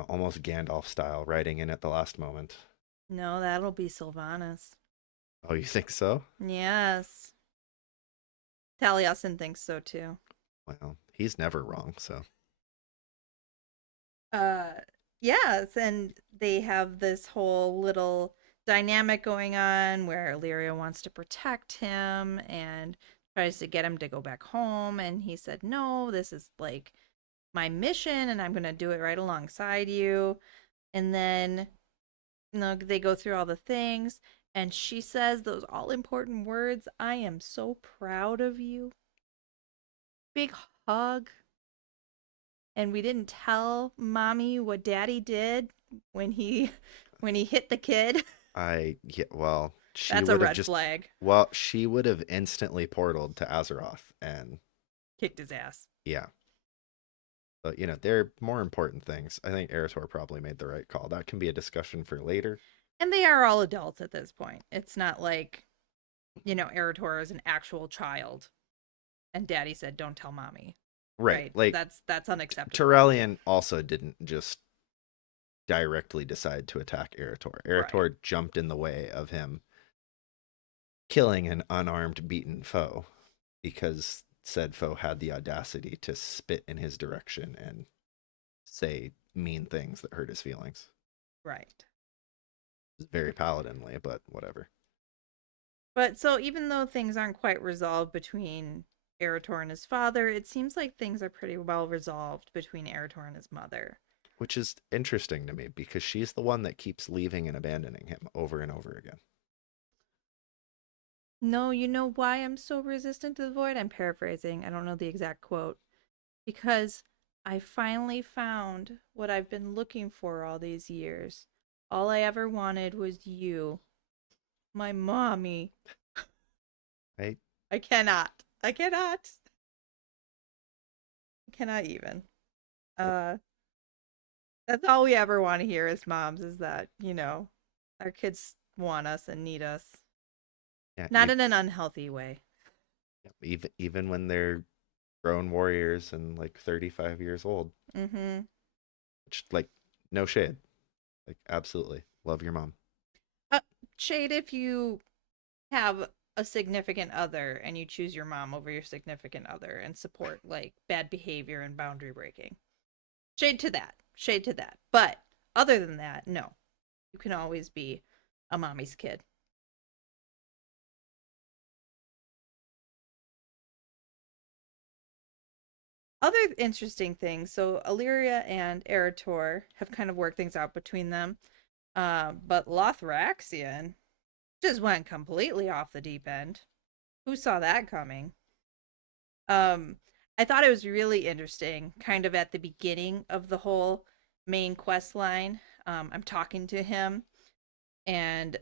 almost Gandalf style, riding in at the last moment. No, that'll be Sylvanas. Oh, you think so? Yes. Taliesin thinks so too. Well, he's never wrong, so. Yes, and they have this whole little dynamic going on where Illyria wants to protect him and tries to get him to go back home, and he said, no, this is like my mission and I'm gonna do it right alongside you. And then they go through all the things, and she says those all important words, I am so proud of you. Big hug. And we didn't tell mommy what daddy did when he hit the kid. Well, she That's a would have red just flag. Well, she would have instantly portaled to Azeroth and Kicked his ass. yeah. But there are more important things. I think Eretor probably made the right call. That can be a discussion for later. And they are all adults at this point. It's not like, Eretor is an actual child and daddy said don't tell mommy. Right. Like that's unacceptable. Turellian also didn't just directly decide to attack Eretor. Eretor jumped in the way of him killing an unarmed, beaten foe because said foe had the audacity to spit in his direction and say mean things that hurt his feelings. Right. Very paladinly, but whatever. But so even though things aren't quite resolved between Eretor and his father, it seems like things are pretty well resolved between Eretor and his mother. Which is interesting to me because she's the one that keeps leaving and abandoning him over and over again. No, you know why I'm so resistant to the void? I'm paraphrasing. I don't know the exact quote. Because I finally found what I've been looking for all these years. All I ever wanted was you. My mommy. I cannot. I cannot even. That's all we ever want to hear as moms is that, our kids want us and need us. Yeah, Not in an unhealthy way. even when they're grown warriors and like 35 years old, Mm-hmm. which like no shade, like absolutely love your mom. Shade if you have a significant other and you choose your mom over your significant other and support like bad behavior and boundary breaking. Shade to that. Shade to that. But other than that, no. You can always be a mommy's kid. Other interesting things. So Illyria and Eretor have kind of worked things out between them. But Lothraxion just went completely off the deep end. Who saw that coming? I thought it was really interesting, kind of at the beginning of the whole main quest line. I'm talking to him, and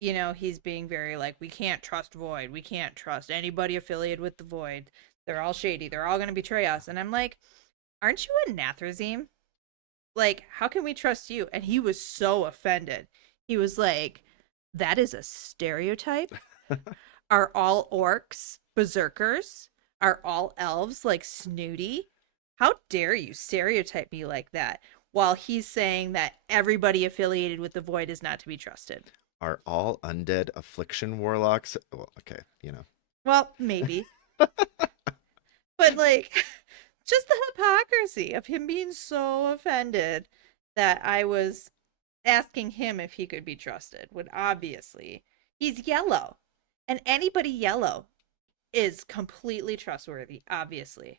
he's being very like, we can't trust Void. We can't trust anybody affiliated with the Void. They're all shady. They're all going to betray us. And I'm like, aren't you a Nathrazim? Like, how can we trust you? And he was so offended. He was like, that is a stereotype. Are all orcs berserkers? Are all elves like snooty? How dare you stereotype me like that? While he's saying that everybody affiliated with the Void is not to be trusted. Are all undead affliction warlocks? Well, okay, Well, maybe. But like, just the hypocrisy of him being so offended that I was asking him if he could be trusted, when obviously he's yellow. And anybody yellow is completely trustworthy, obviously.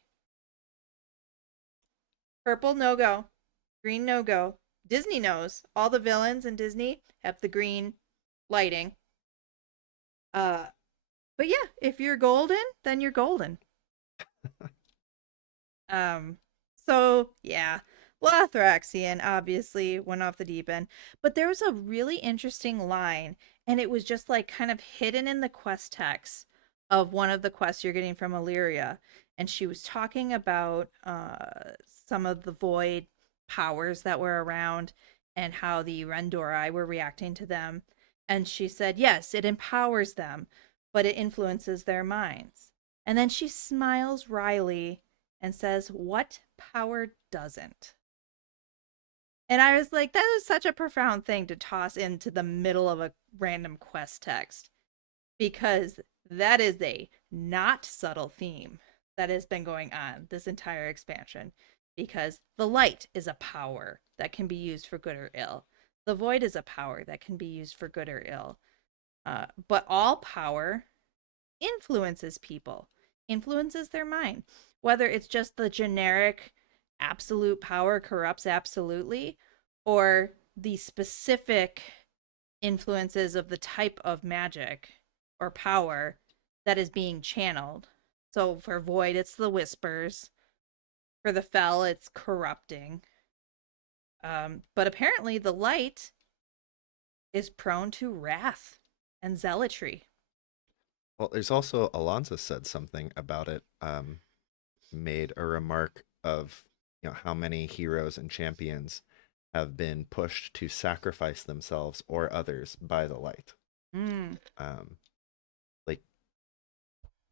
Purple, no go. Green, no go. Disney knows. All the villains in Disney have the green lighting. But yeah, if you're golden, then you're golden. So yeah, Lothraxion obviously went off the deep end, but there was a really interesting line, and it was just like kind of hidden in the quest text of one of the quests you're getting from Illyria, and she was talking about some of the void powers that were around and how the Rendori were reacting to them, and she said, yes, it empowers them, but it influences their minds. And then she smiles wryly and says, what power doesn't? And I was like, that is such a profound thing to toss into the middle of a random quest text, because that is a not subtle theme that has been going on this entire expansion. Because the light is a power that can be used for good or ill. The void is a power that can be used for good or ill. But all power influences people, influences their mind. Whether it's just the generic absolute power corrupts absolutely, or the specific influences of the type of magic or power that is being channeled. So for void, it's the whispers. For the fel, it's corrupting. But apparently the light is prone to wrath and zealotry. Well, there's also Alonso said something about it. Made a remark of how many heroes and champions have been pushed to sacrifice themselves or others by the light. Like,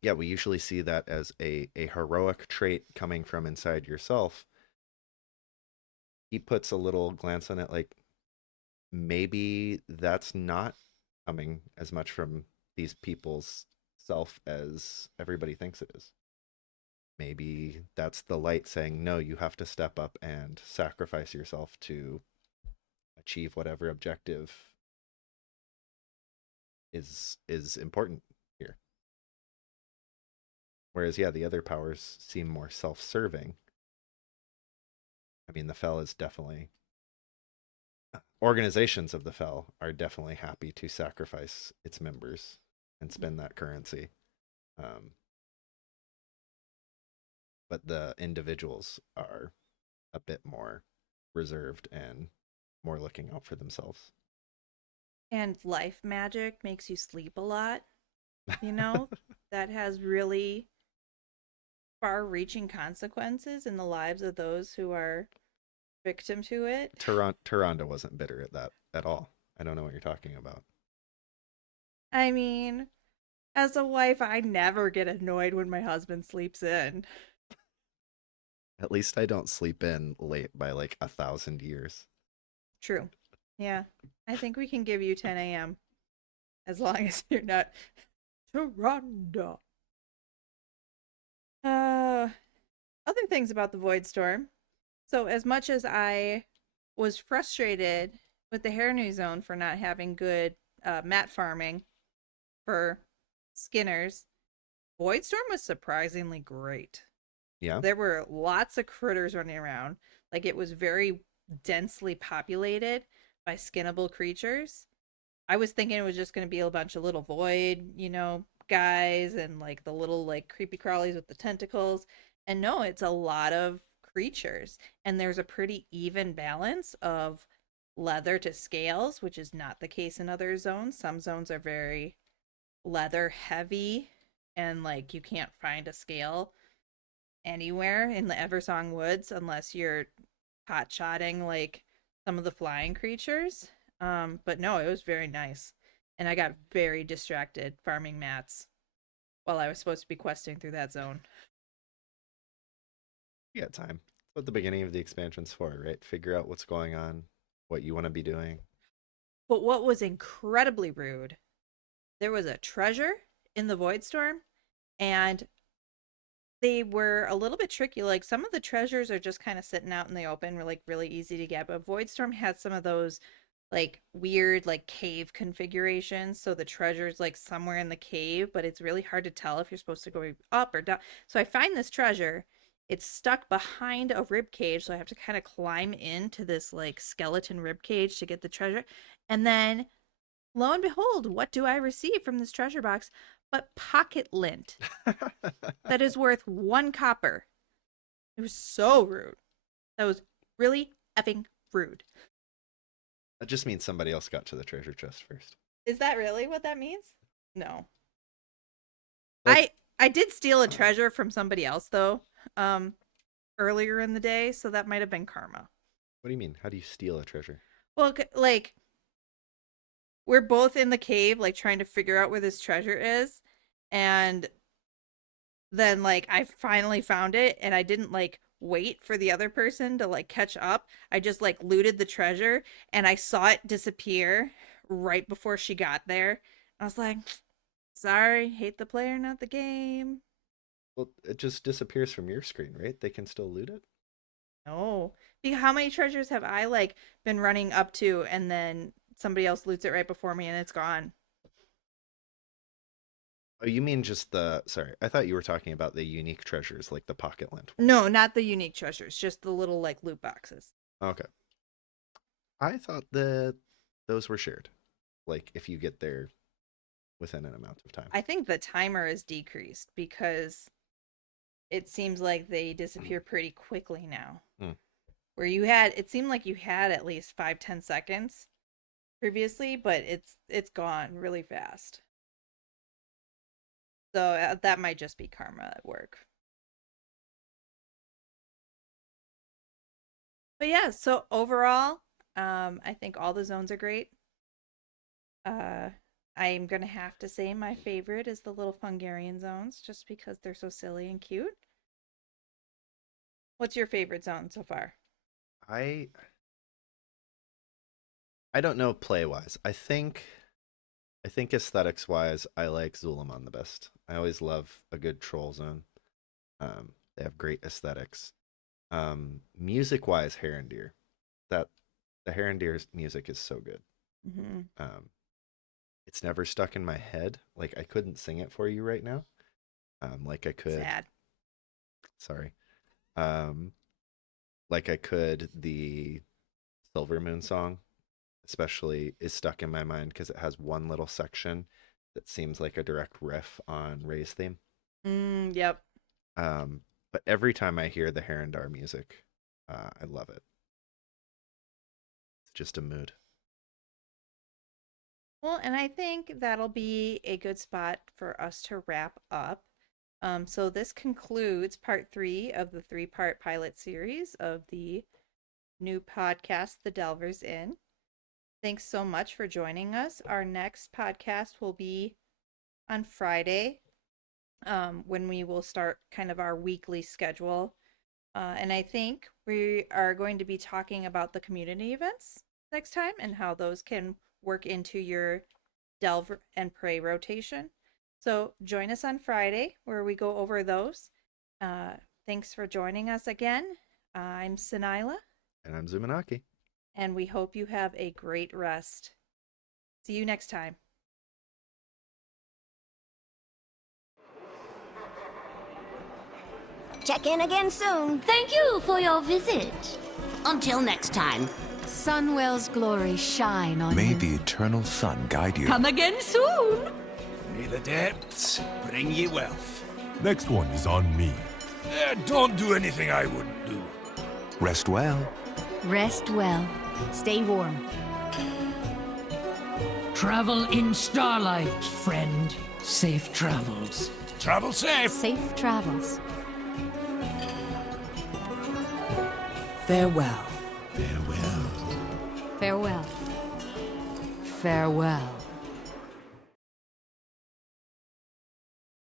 yeah, we usually see that as a heroic trait coming from inside yourself. He puts a little glance on it like, maybe that's not coming as much from these people's self as everybody thinks it is. Maybe that's the light saying, no, you have to step up and sacrifice yourself to achieve whatever objective is important here. Whereas, yeah, the other powers seem more self-serving. I mean, the fel is definitely... Organizations of the fel are definitely happy to sacrifice its members and spend that currency. But the individuals are a bit more reserved and more looking out for themselves. And life magic makes you sleep a lot. That has really far-reaching consequences in the lives of those who are victim to it. Tyrande wasn't bitter at that at all. I don't know what you're talking about. I mean, as a wife, I never get annoyed when my husband sleeps in. At least I don't sleep in late by like 1,000 years. True. Yeah. I think we can give you 10 a.m. as long as you're not Sharonda. Other things about the Void Storm. So, as much as I was frustrated with the Hairney Zone for not having good mat farming for Skinners, Void Storm was surprisingly great. Yeah. There were lots of critters running around. Like, it was very densely populated by skinnable creatures. I was thinking it was just going to be a bunch of little void, guys and like the little like creepy crawlies with the tentacles. And no, it's a lot of creatures. And there's a pretty even balance of leather to scales, which is not the case in other zones. Some zones are very leather heavy and like you can't find a scale anywhere in the Eversong Woods unless you're hot shotting like some of the flying creatures. But no, it was very nice. And I got very distracted farming mats while I was supposed to be questing through that zone. You got time. That's what the beginning of the expansion's for, right? Figure out what's going on, what you want to be doing. But what was incredibly rude, there was a treasure in the Void Storm, and they were a little bit tricky. Like some of the treasures are just kind of sitting out in the open, like really easy to get. But Void Storm had some of those like weird like cave configurations. So the treasure's like somewhere in the cave, but it's really hard to tell if you're supposed to go up or down. So I find this treasure. It's stuck behind a rib cage, so I have to kind of climb into this like skeleton rib cage to get the treasure. And then lo and behold, what do I receive from this treasure box but pocket lint that is worth 1 copper? It was so rude. That was really effing rude. That just means somebody else got to the treasure chest first. Is that really what that means? No. Let's- I did steal a treasure from somebody else though, earlier in the day, so that might have been karma. What do you mean? How do you steal a treasure? Well, like we're both in the cave like trying to figure out where this treasure is, and then like I finally found it and I didn't like wait for the other person to like catch up. I just like looted the treasure and I saw it disappear right before she got there. I was like, sorry, hate the player, not the game. Well, it just disappears from your screen, right? They can still loot it? No. Because how many treasures have I like been running up to and then somebody else loots it right before me and it's gone? Oh, you mean just sorry, I thought you were talking about the unique treasures, like the pocket lint. No, not the unique treasures, just the little like loot boxes. Okay. I thought that those were shared. Like if you get there within an amount of time. I think the timer is decreased because it seems like they disappear pretty quickly now. Where it seemed like you had at least 5-10 seconds previously, but it's gone really fast. So that might just be karma at work. But yeah, so overall, I think all the zones are great. I'm gonna have to say my favorite is the little Fungarian zones, just because they're so silly and cute. What's your favorite zone so far? I don't know play wise. I think aesthetics wise, I like Zulaman the best. I always love a good troll zone. They have great aesthetics. Music wise, Herondir. The Herondir's music is so good. Mm-hmm. It's never stuck in my head. Like I couldn't sing it for you right now. Like I could. Sad. Sorry. Like I could the Silver Moon song, especially is stuck in my mind because it has one little section that seems like a direct riff on Ray's theme. Yep. But every time I hear the Herondar music, I love it. It's just a mood. Well, and I think that'll be a good spot for us to wrap up. So this concludes part 3 of the 3-part pilot series of the new podcast, The Delvers Inn. Thanks so much for joining us. Our next podcast will be on Friday, when we will start kind of our weekly schedule. And I think we are going to be talking about the community events next time and how those can work into your Delve and Pray rotation. So join us on Friday where we go over those. Thanks for joining us again. I'm Sinila, And I'm Zumanaki. and we hope you have a great rest. See you next time. Check in again soon. Thank you for your visit. Until next time. Sunwell's glory shine on May you. the eternal sun guide you. Come again soon. May the depths bring ye wealth. Next one is on me. Don't do anything I wouldn't do. Rest well. Rest well. Stay warm. Travel in starlight, friend. Safe travels. Travel safe. Safe travels. Farewell. Farewell. Farewell. Farewell.